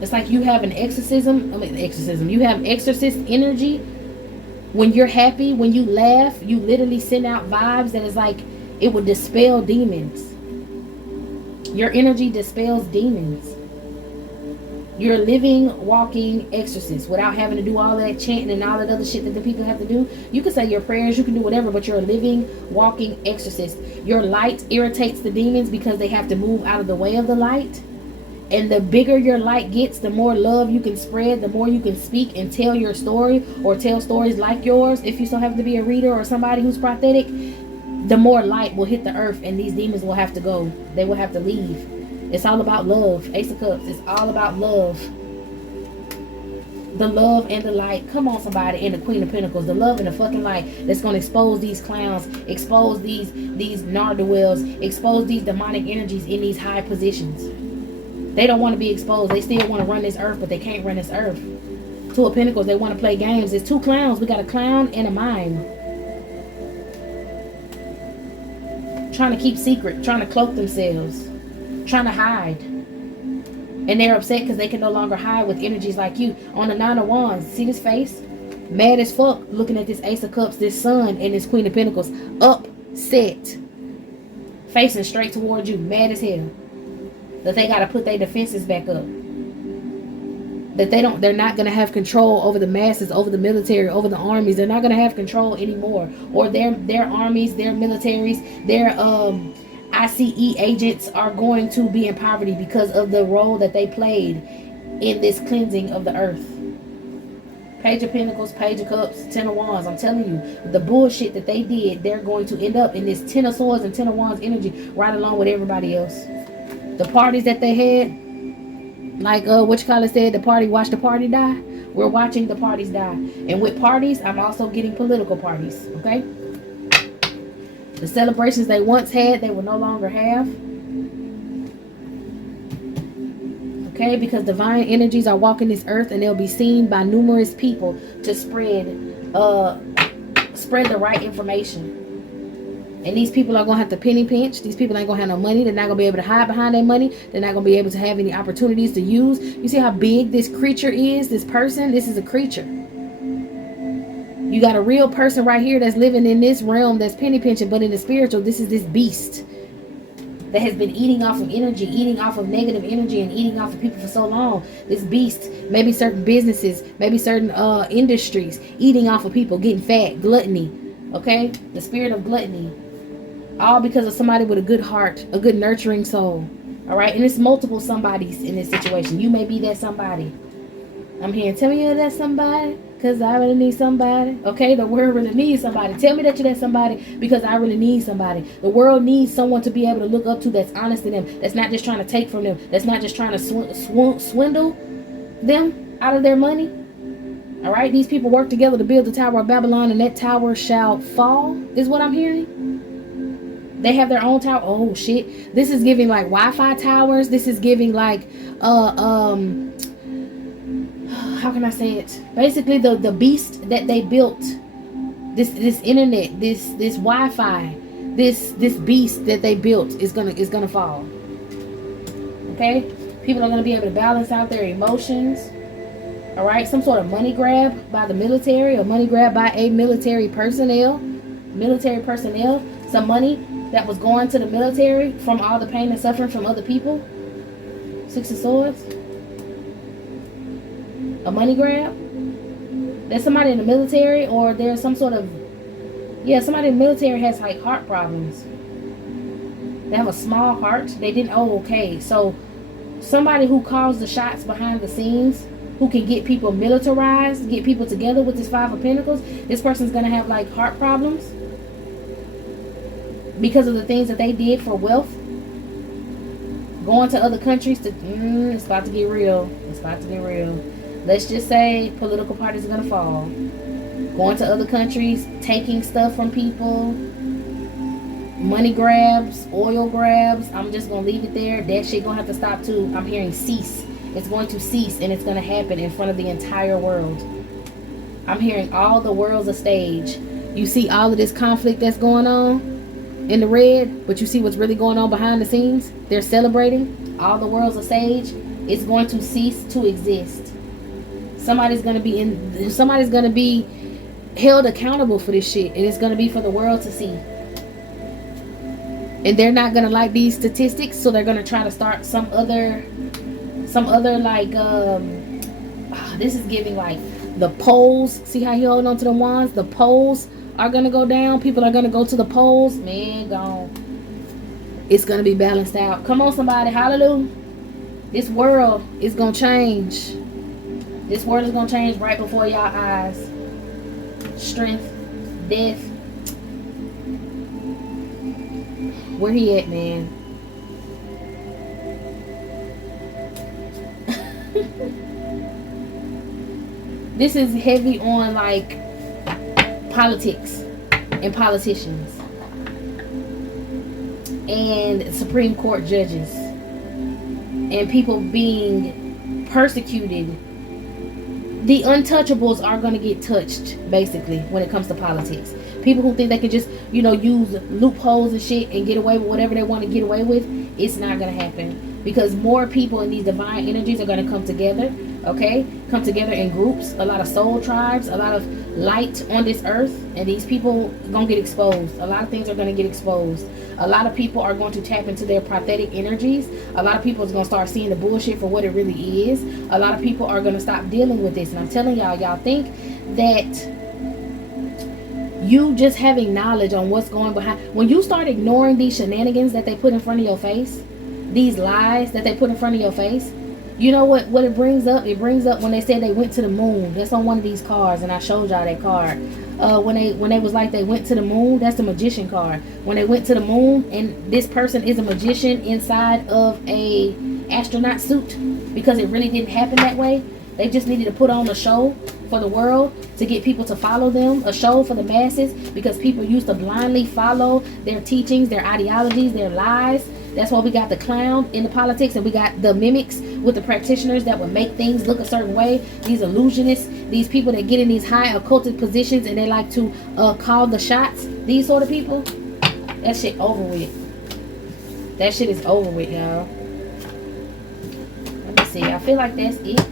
It's like you have an exorcism. You have exorcist energy. When you're happy, when you laugh, you literally send out vibes that is like it would dispel demons. Your energy dispels demons. You're a living, walking exorcist without having to do all that chanting and all that other shit that the people have to do. You can say your prayers, you can do whatever, but you're a living, walking exorcist. Your light irritates the demons because they have to move out of the way of the light. And the bigger your light gets, the more love you can spread, the more you can speak and tell your story, or tell stories like yours. If you so happen to be a reader or somebody who's prophetic, the more light will hit the earth, and these demons will have to go. They will have to leave. It's all about love. Ace of Cups. It's all about love. The love and the light. Come on, somebody. And the Queen of Pentacles. The love and the fucking light that's going to expose these clowns. Expose these nar-de-wells. Expose these demonic energies in these high positions. They don't want to be exposed. They still want to run this earth, but they can't run this earth. Two of Pentacles. They want to play games. It's two clowns. We got a clown and a mime. Trying to keep secret. Trying to cloak themselves. Trying to hide. And they're upset because they can no longer hide with energies like you. On the Nine of Wands, see this face? Mad as fuck looking at this Ace of Cups, this Sun, and this Queen of Pentacles. Upset. Facing straight towards you. Mad as hell. That they got to put their defenses back up. That they're not going to have control over the masses, over the military, over the armies. They're not going to have control anymore. Or their armies, their militaries, their ICE agents are going to be in poverty because of the role that they played in this cleansing of the earth. Page of Pentacles, Page of Cups, Ten of Wands. I'm telling you, the bullshit that they did, they're going to end up in this Ten of Swords and Ten of Wands energy right along with everybody else. The parties that they had, like what you call it said, the party, watch the party die. We're watching the parties die. And with parties, I'm also getting political parties, okay? The celebrations they once had, they will no longer have. Okay, because divine energies are walking this earth, and they'll be seen by numerous people to spread the right information. And these people are going to have to penny pinch. These people ain't going to have no money. They're not going to be able to hide behind their money. They're not going to be able to have any opportunities to use. You see how big this creature is, this person? This is a creature. You got a real person right here that's living in this realm that's penny pinching, but in the spiritual, this is this beast that has been eating off of energy, eating off of negative energy, and eating off of people for so long. This beast, maybe certain businesses, maybe certain industries, eating off of people, getting fat, gluttony, okay? The spirit of gluttony. All because of somebody with a good heart, a good nurturing soul, all right? And it's multiple somebodies in this situation. You may be that somebody. I'm here. Tell me you're that somebody, because I really need somebody. Okay, the world really needs somebody. Tell me that you're that somebody, because I really need somebody. The world needs someone to be able to look up to that's honest to them, that's not just trying to take from them, that's not just trying to swindle them out of their money. All right, these people work together to build the Tower of Babylon, and that tower shall fall, is what I'm hearing. They have their own tower. Oh, shit. This is giving like Wi-Fi towers. This is giving like, how can I say it? Basically, the beast that they built, this internet, this Wi-Fi, this beast that they built is gonna fall. Okay, people are gonna be able to balance out their emotions. All right, some sort of money grab by the military, or money grab by a military personnel, some money that was going to the military from all the pain and suffering from other people. Six of Swords. A money grab. There's somebody in the military, or there's some sort of, somebody in the military has like heart problems. They have a small heart. They didn't, okay. So somebody who calls the shots behind the scenes, who can get people militarized, get people together with this Five of Pentacles, this person's going to have like heart problems because of the things that they did for wealth. Going to other countries to, it's about to get real. It's about to get real. Let's just say political parties are going to fall. Going to other countries, taking stuff from people, money grabs, oil grabs. I'm just going to leave it there. That shit going to have to stop too. I'm hearing cease. It's going to cease, and it's going to happen in front of the entire world. I'm hearing all the world's a stage. You see all of this conflict that's going on in the red, but you see what's really going on behind the scenes. They're celebrating. All the world's a stage. It's going to cease to exist. Somebody's going to be held accountable for this shit, and it's going to be for the world to see. And they're not going to like these statistics, so they're going to try to start some other some other like this is giving like the poles. See how he holding on to the wands? The poles are gonna go down. People are gonna go to the poles. Man, gone. It's gonna be balanced out. Come on, somebody, hallelujah. This world is gonna change. This world is gonna change right before y'all eyes. Strength, death. Where he at, man? This is heavy on like politics and politicians and Supreme Court judges and people being persecuted. The untouchables are going to get touched, basically, when it comes to politics. People who think they can just, you know, use loopholes and shit and get away with whatever they want to get away with, it's not going to happen. Because more people in these divine energies are going to come together, okay? Come together in groups, a lot of soul tribes, a lot of light on this earth, and these people are going to get exposed. A lot of things are going to get exposed. A lot of people are going to tap into their prophetic energies. A lot of people are going to start seeing the bullshit for what it really is. A lot of people are going to stop dealing with this. And I'm telling y'all, y'all think that you just having knowledge on what's going behind, when you start ignoring these shenanigans that they put in front of your face, these lies that they put in front of your face, you know what it brings up? It brings up when they said they went to the moon. That's on one of these cards, and I showed y'all that card. When they was like they went to the moon, that's the magician card. When they went to the moon, and this person is a magician inside of a astronaut suit, because it really didn't happen that way. They just needed to put on a show for the world to get people to follow them, a show for the masses, because people used to blindly follow their teachings, their ideologies, their lies. That's why we got the clown in the politics, and we got the mimics with the practitioners that would make things look a certain way. These illusionists, these people that get in these high occulted positions and they like to call the shots. These sort of people, that shit over with. That shit is over with, y'all. Let me see. I feel like that's it.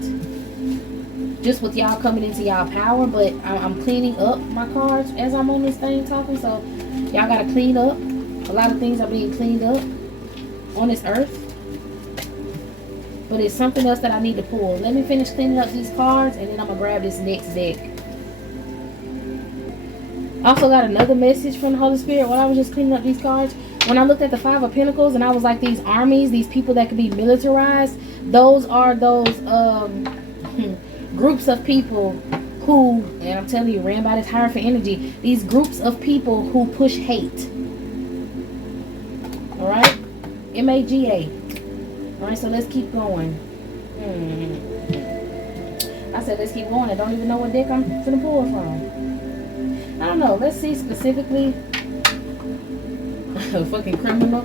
Just with y'all coming into y'all power, but I'm cleaning up my cards as I'm on this thing talking. So y'all gotta clean up. A lot of things are being cleaned up on this earth, but it's something else that I need to pull. Let me finish cleaning up these cards, and then I'm gonna grab this next deck. Also got another message from the Holy Spirit while I was just cleaning up these cards. When I looked at the Five of Pentacles, and I was like, these armies, these people that could be militarized, those are those groups of people who, and I'm telling you, ran by this Hierophant energy, these groups of people who push hate. Alright? MAGA. Alright, so let's keep going. I said let's keep going. I don't even know what deck I'm gonna pull from. I don't know. Let's see specifically. A fucking criminal.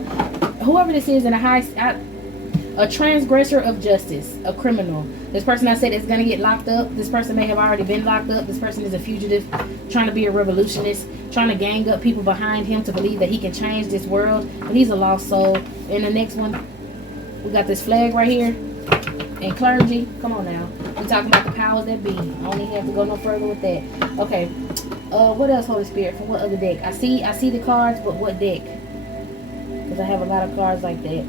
Whoever this is in a transgressor of justice. A criminal. This person I said is gonna get locked up. This person may have already been locked up. This person is a fugitive, trying to be a revolutionist, trying to gang up people behind him to believe that he can change this world. But he's a lost soul. And the next one, we got this flag right here. And clergy. Come on now. We're talking about the powers that be. I don't even have to go no further with that. Okay. What else, Holy Spirit? From what other deck? I see the cards, but what deck? Because I have a lot of cards like that.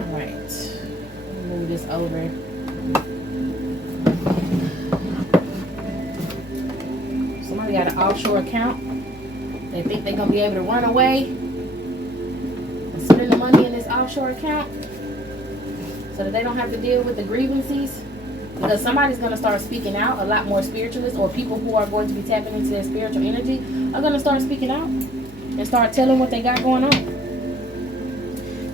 Alright. Move this over. Somebody got an offshore account. They think they're going to be able to run away and spend the money in this offshore account so that they don't have to deal with the grievances. Because somebody's going to start speaking out. A lot more spiritualists or people who are going to be tapping into their spiritual energy are going to start speaking out and start telling what they got going on.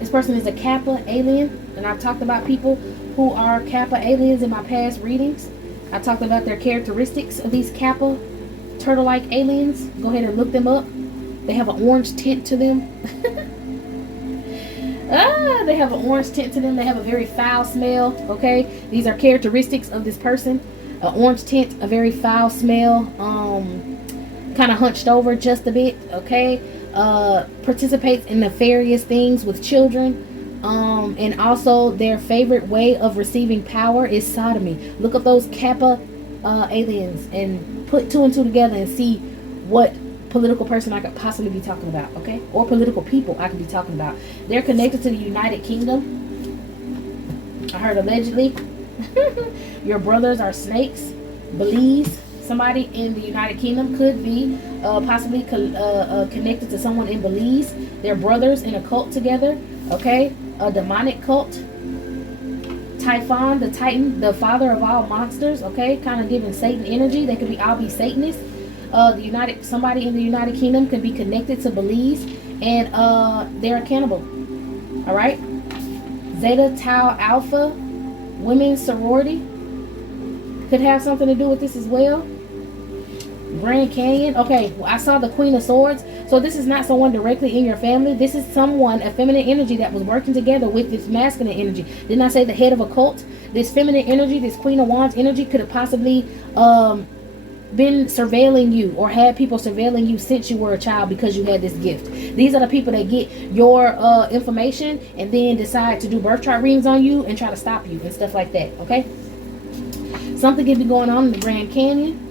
This person is a Kappa alien. And I've talked about people who are Kappa aliens in my past readings. I talked about their characteristics of these Kappa turtle-like aliens. Go ahead and look them up. They have an orange tint to them. They have an orange tint to them. They have a very foul smell. Okay, these are characteristics of this person. An orange tint, a very foul smell, kind of hunched over just a bit. Okay, participates in nefarious things with children, and also their favorite way of receiving power is sodomy. Look up those Kappa aliens and put two and two together and see what political person I could possibly be talking about, okay? Or political people I could be talking about. They're connected to the United Kingdom. I heard allegedly. Your brothers are snakes. Belize. Somebody in the United Kingdom could be possibly connected to someone in Belize. They're brothers in a cult together, okay? A demonic cult. Typhon, the Titan, the father of all monsters, okay? Kind of giving Satan energy. They could be all be Satanists. Somebody in the United Kingdom could be connected to Belize, and they're a cannibal. All right. Zeta Tau Alpha, women's sorority, could have something to do with this as well. Grand Canyon. Okay, well, I saw the Queen of Swords. So this is not someone directly in your family. This is someone, a feminine energy that was working together with this masculine energy. Didn't I say the head of a cult? This feminine energy, this Queen of Wands energy could have possibly been surveilling you, or had people surveilling you since you were a child because you had this gift. These are the people that get your information and then decide to do birth chart readings on you and try to stop you and stuff like that, okay? Something could be going on in the Grand Canyon.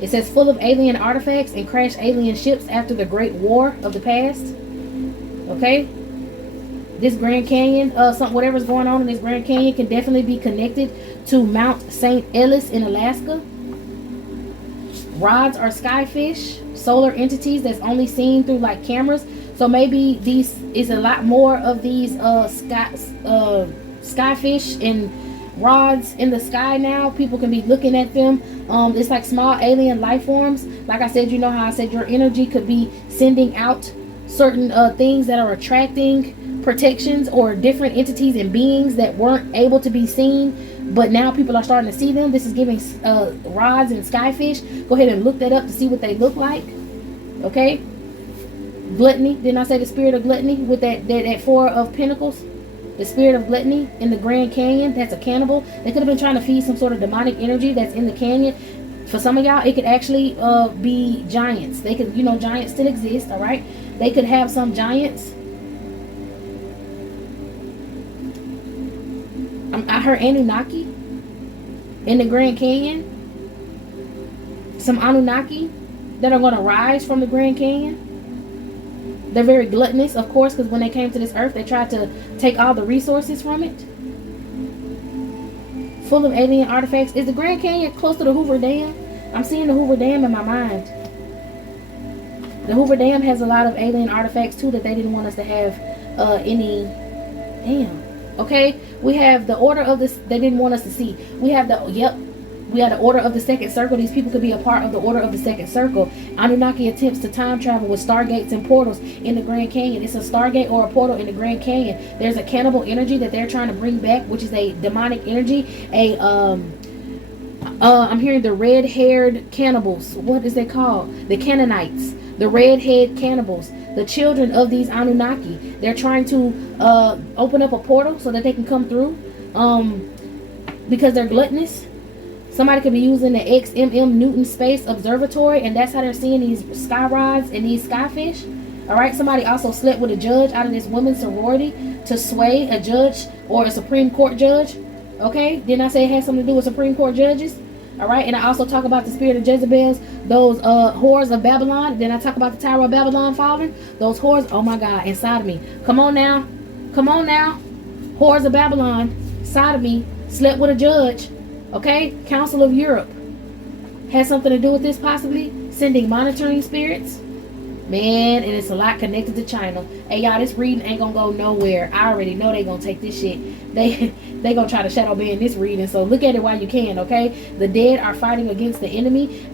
It says full of alien artifacts and crashed alien ships after the Great War of the past. Okay? This Grand Canyon, whatever's going on in this Grand Canyon can definitely be connected to Mount St. Ellis in Alaska. Rods are skyfish, solar entities that's only seen through like cameras. So maybe these is a lot more of these skyfish and rods in the sky now. People can be looking at them. It's like small alien life forms. Like I said, you know how I said your energy could be sending out certain things that are attracting protections or different entities and beings that weren't able to be seen, but now people are starting to see them. This is giving rods and skyfish. Go ahead and look that up to see what they look like. Okay. Gluttony. Didn't I say the spirit of gluttony with that Four of Pentacles? The spirit of gluttony in the Grand Canyon. That's a cannibal. They could have been trying to feed some sort of demonic energy that's in the canyon. For some of y'all, it could actually be giants. They could, giants still exist, all right? They could have some giants. I heard Anunnaki in the Grand Canyon. Some Anunnaki that are going to rise from the Grand Canyon. They're very gluttonous, of course, because when they came to this earth, they tried to take all the resources from it. Full of alien artifacts. Is the Grand Canyon close to the Hoover Dam? I'm seeing the Hoover Dam in my mind. The Hoover Dam has a lot of alien artifacts, too, that they didn't want us to have any... Damn. Okay? We have the order of this... They didn't want us to see. We have the... Yep. We have the Order of the Second Circle. These people could be a part of the Order of the Second Circle. Anunnaki attempts to time travel with stargates and portals in the Grand Canyon. It's a stargate or a portal in the Grand Canyon. There's a cannibal energy that they're trying to bring back, which is a demonic energy. I'm hearing the red-haired cannibals. What is they called? The Canaanites. The red-haired cannibals. The children of these Anunnaki. They're trying to open up a portal so that they can come through. Because they're gluttonous. Somebody could be using the XMM Newton Space Observatory, and that's how they're seeing these sky rods and these skyfish. All right. Somebody also slept with a judge out of this women's sorority to sway a judge or a Supreme Court judge. Okay. Didn't I say it has something to do with Supreme Court judges? All right. And I also talk about the spirit of Jezebels, those whores of Babylon. Then I talk about the Tower of Babylon falling. Those whores. Oh my God. Inside of me. Come on now. Come on now. Whores of Babylon. Inside of me. Slept with a judge. Okay, Council of Europe has something to do with this, possibly sending monitoring spirits. Man, and it's a lot connected to China. Hey, y'all, this reading ain't gonna go nowhere. I already know they gonna take this shit. They gonna try to shadow ban this reading. So look at it while you can, okay? The dead are fighting against the enemy.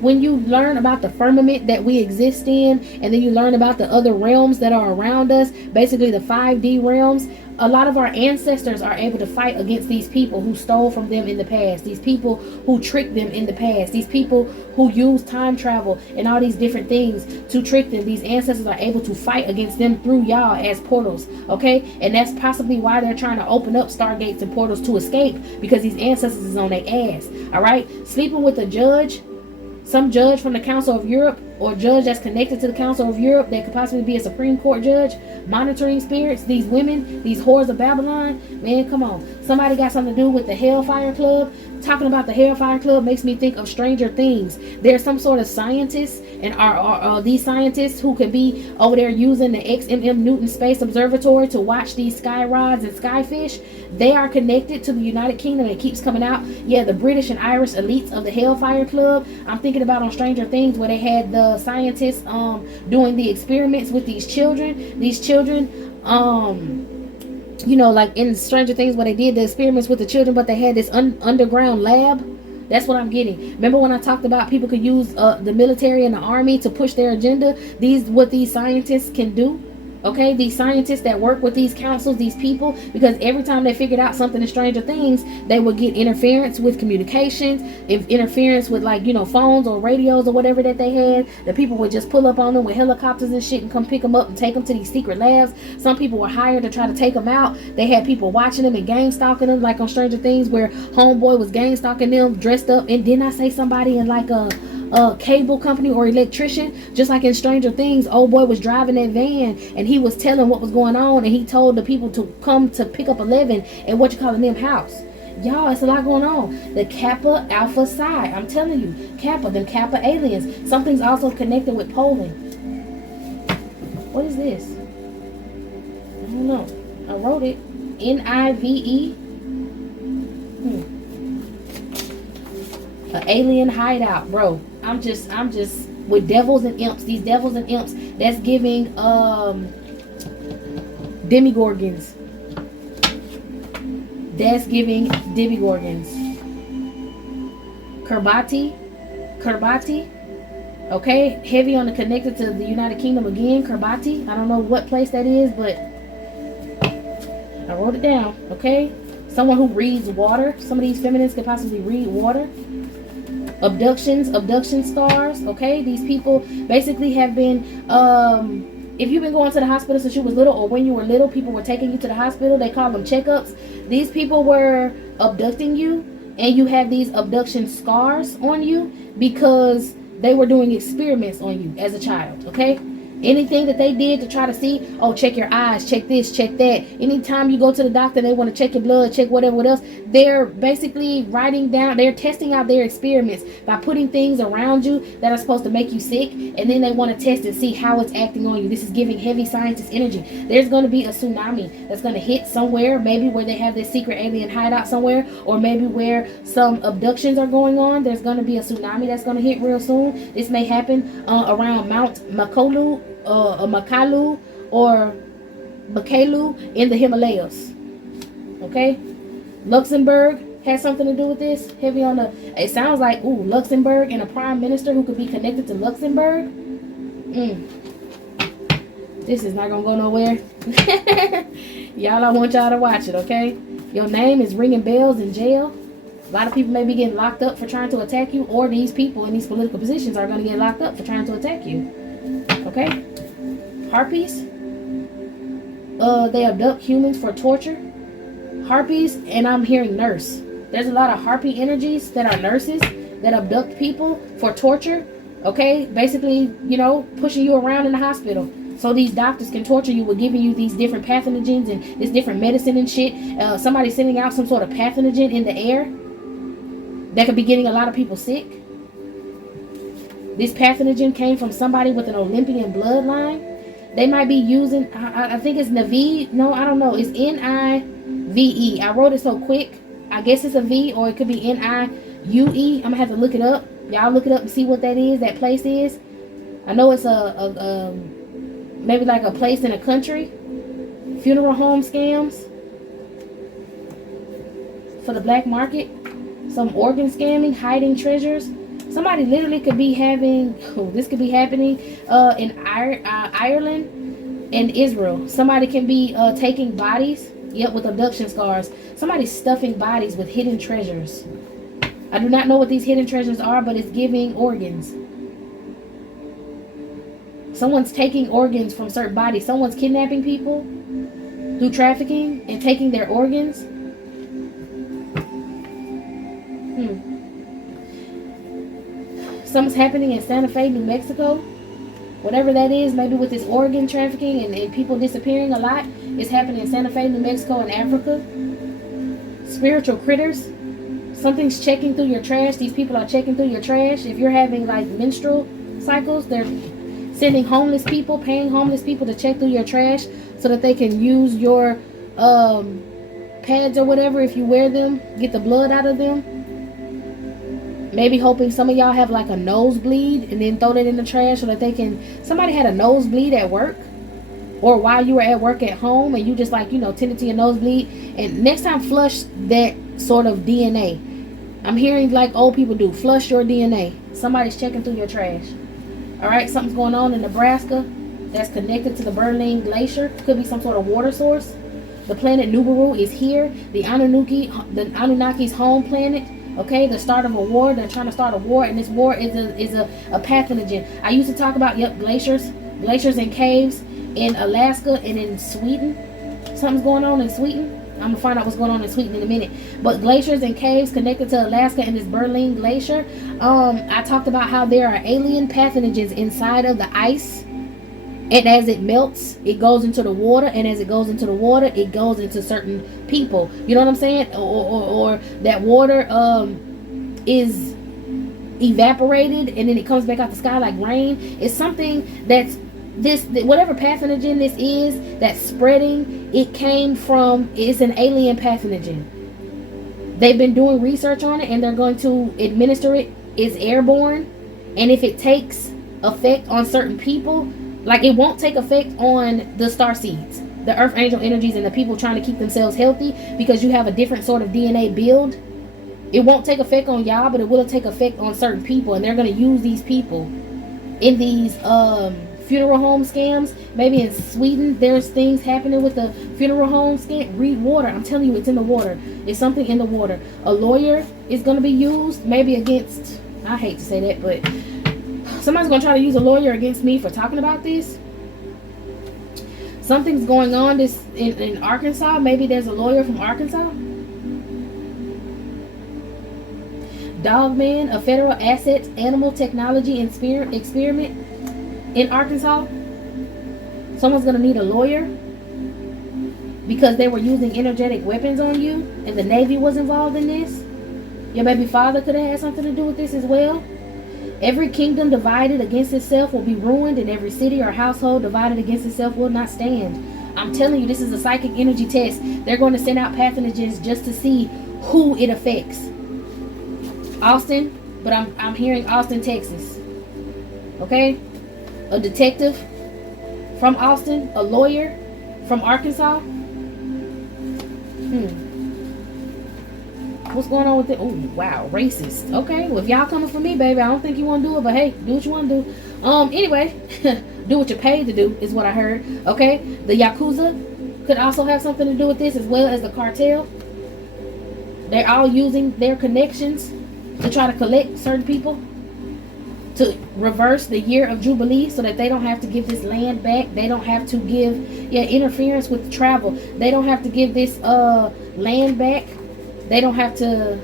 When you learn about the firmament that we exist in, and then you learn about the other realms that are around us, basically the 5D realms, a lot of our ancestors are able to fight against these people who stole from them in the past, these people who tricked them in the past, these people who use time travel and all these different things to trick them. These ancestors are able to fight against them through y'all as portals, okay? And that's possibly why they're trying to open up stargates and portals to escape, because these ancestors is on their ass, all right? Sleeping with a judge, some judge from the Council of Europe, or judge that's connected to the Council of Europe that could possibly be a Supreme Court judge, monitoring spirits, these women, these whores of Babylon. Man, come on. Somebody got something to do with the Hellfire Club. Talking about the Hellfire Club makes me think of Stranger Things. There's some sort of scientists, and are these scientists who could be over there using the XMM Newton Space Observatory to watch these sky rods and skyfish. They are connected to the United Kingdom. It keeps coming out. Yeah, the British and Irish elites of the Hellfire Club. I'm thinking about on Stranger Things where they had the scientists doing the experiments with these children. These children, you know, like in Stranger Things where they did the experiments with the children, but they had this underground lab. That's what I'm getting. Remember when I talked about people could use the military and the army to push their agenda? What these scientists can do. Okay, these scientists that work with these councils, these people, because every time they figured out something in Stranger Things, they would get interference with communications, interference with, like, you know, phones or radios or whatever that they had. The people would just pull up on them with helicopters and shit and come pick them up and take them to these secret labs. Some people were hired to try to take them out. They had people watching them and gang stalking them, like on Stranger Things where Homeboy was gang stalking them dressed up. And didn't I say somebody in like a cable company or electrician? Just like in Stranger Things, old boy was driving that van and he was telling what was going on, and he told the people to come to pick up 11 at what you call them house. Y'all, it's a lot going on. The Kappa Alpha Psi, I'm telling you, Kappa, them Kappa aliens. Something's also connected with Poland. What is this? I don't know. I wrote it. NIVE. An alien hideout, bro. I'm just with devils and imps. These devils and imps, that's giving demigorgons. That's giving demigorgons. Kerbati. Okay, heavy on the connected to the United Kingdom again. Kerbati. I don't know what place that is, but I wrote it down. Okay, someone who reads water. Some of these feminists could possibly read water. Abduction scars. Okay, these people basically have been if you've been going to the hospital since you was little, or when you were little, people were taking you to the hospital. They call them checkups. These people were abducting you, and you have these abduction scars on you because they were doing experiments on you as a child. Okay, anything that they did to try to see, oh, check your eyes, check this, check that. Anytime you go to the doctor, they want to check your blood, check whatever else. They're basically writing down, they're testing out their experiments by putting things around you that are supposed to make you sick, and then they want to test and see how it's acting on you. This is giving heavy scientist energy. There's going to be a tsunami that's going to hit somewhere, maybe where they have this secret alien hideout somewhere, or maybe where some abductions are going on. There's going to be a tsunami that's going to hit real soon. This may happen around Mount Makalu or Bakalu in the Himalayas. Okay, Luxembourg has something to do with this. Heavy on the. It sounds like Luxembourg and a prime minister who could be connected to Luxembourg. This is not gonna go nowhere. Y'all, I want y'all to watch it. Okay, your name is ringing bells in jail. A lot of people may be getting locked up for trying to attack you, or these people in these political positions are going to get locked up for trying to attack you. Okay? Harpies. They abduct humans for torture. Harpies, and I'm hearing nurse. There's a lot of harpy energies that are nurses that abduct people for torture. Okay? Basically, you know, pushing you around in the hospital. So these doctors can torture you with giving you these different pathogens and this different medicine and shit. Somebody sending out some sort of pathogen in the air that could be getting a lot of people sick. This pathogen came from somebody with an Olympian bloodline. They might be using, I think it's Navi. No, I don't know. It's N-I-V-E. I wrote it so quick. I guess it's a V, or it could be N-I-U-E. I'm going to have to look it up. Y'all look it up and see what that is, that place is. I know it's maybe like a place in a country. Funeral home scams for the black market. Some organ scamming, hiding treasures. Somebody literally could be having, this could be happening in Ireland and Israel. Somebody can be taking bodies, with abduction scars. Somebody's stuffing bodies with hidden treasures. I do not know what these hidden treasures are, but it's giving organs. Someone's taking organs from certain bodies. Someone's kidnapping people through trafficking and taking their organs. Something's happening in Santa Fe, New Mexico. whatever that is, maybe with this organ trafficking and people disappearing a lot, is happening in Santa Fe, New Mexico, and Africa. Spiritual critters. Something's checking through your trash. These people are checking through your trash. If you're having like menstrual cycles, they're sending homeless people, paying homeless people to check through your trash so that they can use your pads or whatever. If you wear them, get the blood out of them. Maybe hoping some of y'all have like a nosebleed and then throw that in the trash so that they can, somebody had a nosebleed at work or while you were at work at home and you just like, you know, tended to your nosebleed. And next time, flush that sort of DNA. I'm hearing like old people do, flush your DNA. Somebody's checking through your trash. All right, something's going on in Nebraska that's connected to the Berlin Glacier. Could be some sort of water source. The planet Nibiru is here. The Anunnaki's home planet. Okay, the start of a war. They're trying to start a war, and this war is a pathogen. I used to talk about glaciers and caves in Alaska and in Sweden. Something's going on in Sweden. I'm gonna find out what's going on in Sweden in a minute. But glaciers and caves connected to Alaska and this Berlin Glacier. I talked about how there are alien pathogens inside of the ice, and as it melts, it goes into the water, and as it goes into the water, it goes into certain people. You know what I'm saying? Or that water is evaporated, and then it comes back out the sky like rain. It's something that's whatever pathogen this is that's spreading. It came from, it's an alien pathogen. They've been doing research on it, and they're going to administer it. It's airborne, and if it takes effect on certain people, like it won't take effect on the star seeds, the earth angel energies, and the people trying to keep themselves healthy because you have a different sort of DNA build. It won't take effect on y'all, but it will take effect on certain people, and they're going to use these people in these funeral home scams. Maybe in Sweden there's things happening with the funeral home scam. Read water. I'm telling you, it's in the water. It's something in the water. A lawyer is going to be used, maybe against, I hate to say that, but somebody's going to try to use a lawyer against me for talking about this. Something's going on this in Arkansas. Maybe there's a lawyer from Arkansas. Dogman, a federal assets animal technology and experiment in Arkansas. Someone's going to need a lawyer because they were using energetic weapons on you, and the Navy was involved in this. Your baby father could have had something to do with this as well. Every kingdom divided against itself will be ruined, and every city or household divided against itself will not stand. I'm telling you, this is a psychic energy test. They're going to send out pathogens just to see who it affects. Austin, but I'm hearing Austin, Texas. Okay? A detective from Austin, a lawyer from Arkansas. What's going on with it? Oh, wow, racist. Okay, well, if y'all coming for me, baby, I don't think you want to do it, but hey, do what you want to do. Anyway, do what you're paid to do is what I heard. Okay, the Yakuza could also have something to do with this, as well as the cartel. They're all using their connections to try to collect certain people to reverse the year of Jubilee so that they don't have to give this land back. They don't have to give interference with travel. They don't have to give this land back. They don't have to,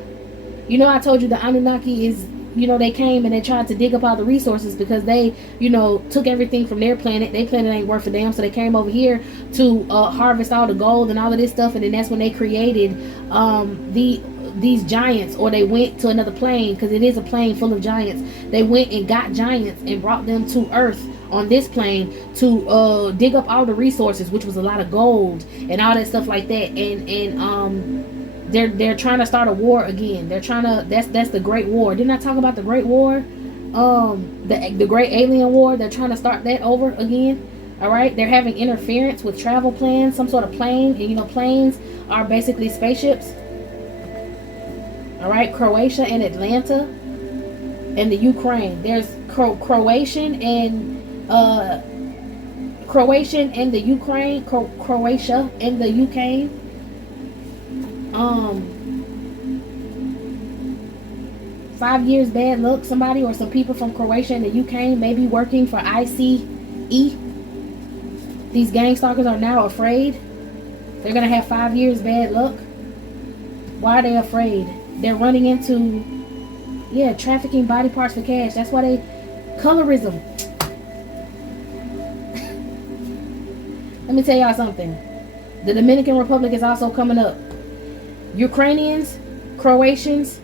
you know, I told you the Anunnaki is, you know, they came and they tried to dig up all the resources because they, you know, took everything from their planet. Their planet ain't worth a damn, so they came over here to harvest all the gold and all of this stuff, and then that's when they created these giants, or they went to another plane, because it is a plane full of giants. They went and got giants and brought them to Earth on this plane to dig up all the resources, which was a lot of gold and all that stuff like that. And they're trying to start a war again. They're trying to, that's the Great War. Didn't I talk about the Great War? The Great Alien War. They're trying to start that over again. All right, they're having interference with travel plans, some sort of plane, and you know, planes are basically spaceships. All right, Croatia and Atlanta and the Ukraine. There's Croatian and the Ukraine, Croatia and the UK. 5 years bad luck. Somebody or some people from Croatia and the UK may be working for ICE. These gang stalkers are now afraid. They're gonna have 5 years bad luck. Why are they afraid? They're running into trafficking body parts for cash. That's why they colorism. Let me tell y'all something. The Dominican Republic is also coming up. Ukrainians, Croatians,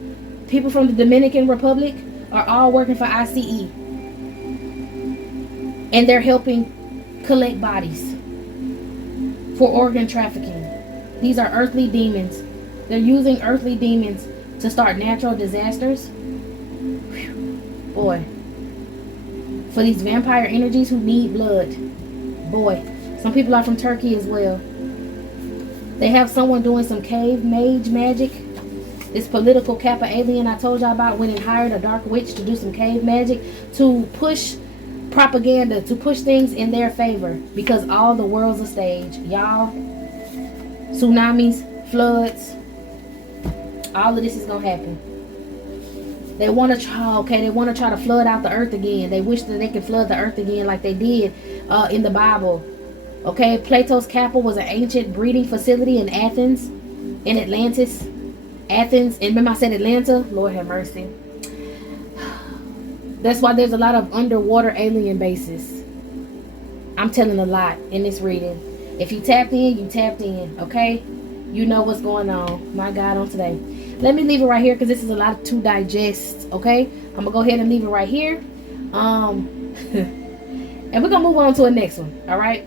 people from the Dominican Republic are all working for ICE. And they're helping collect bodies for organ trafficking. These are earthly demons. They're using earthly demons to start natural disasters. Whew. Boy. For these vampire energies who need blood. Boy. Some people are from Turkey as well. They have someone doing some cave mage magic. This political Kappa alien I told y'all about went and hired a dark witch to do some cave magic to push propaganda, to push things in their favor, because all the world's a stage. Y'all, tsunamis, floods, all of this is gonna happen. They want to try, they want to try to flood out the earth again. They wish that they could flood the earth again like they did in the Bible. Okay, Plato's Kappa was an ancient breeding facility in Athens, in Atlantis. Athens, and remember I said Atlanta? Lord have mercy. That's why there's a lot of underwater alien bases. I'm telling a lot in this reading. If you tapped in, you tapped in, okay? You know what's going on. My God, on today. Let me leave it right here because this is a lot to digest, okay? I'm going to go ahead and leave it right here. And we're going to move on to the next one, all right?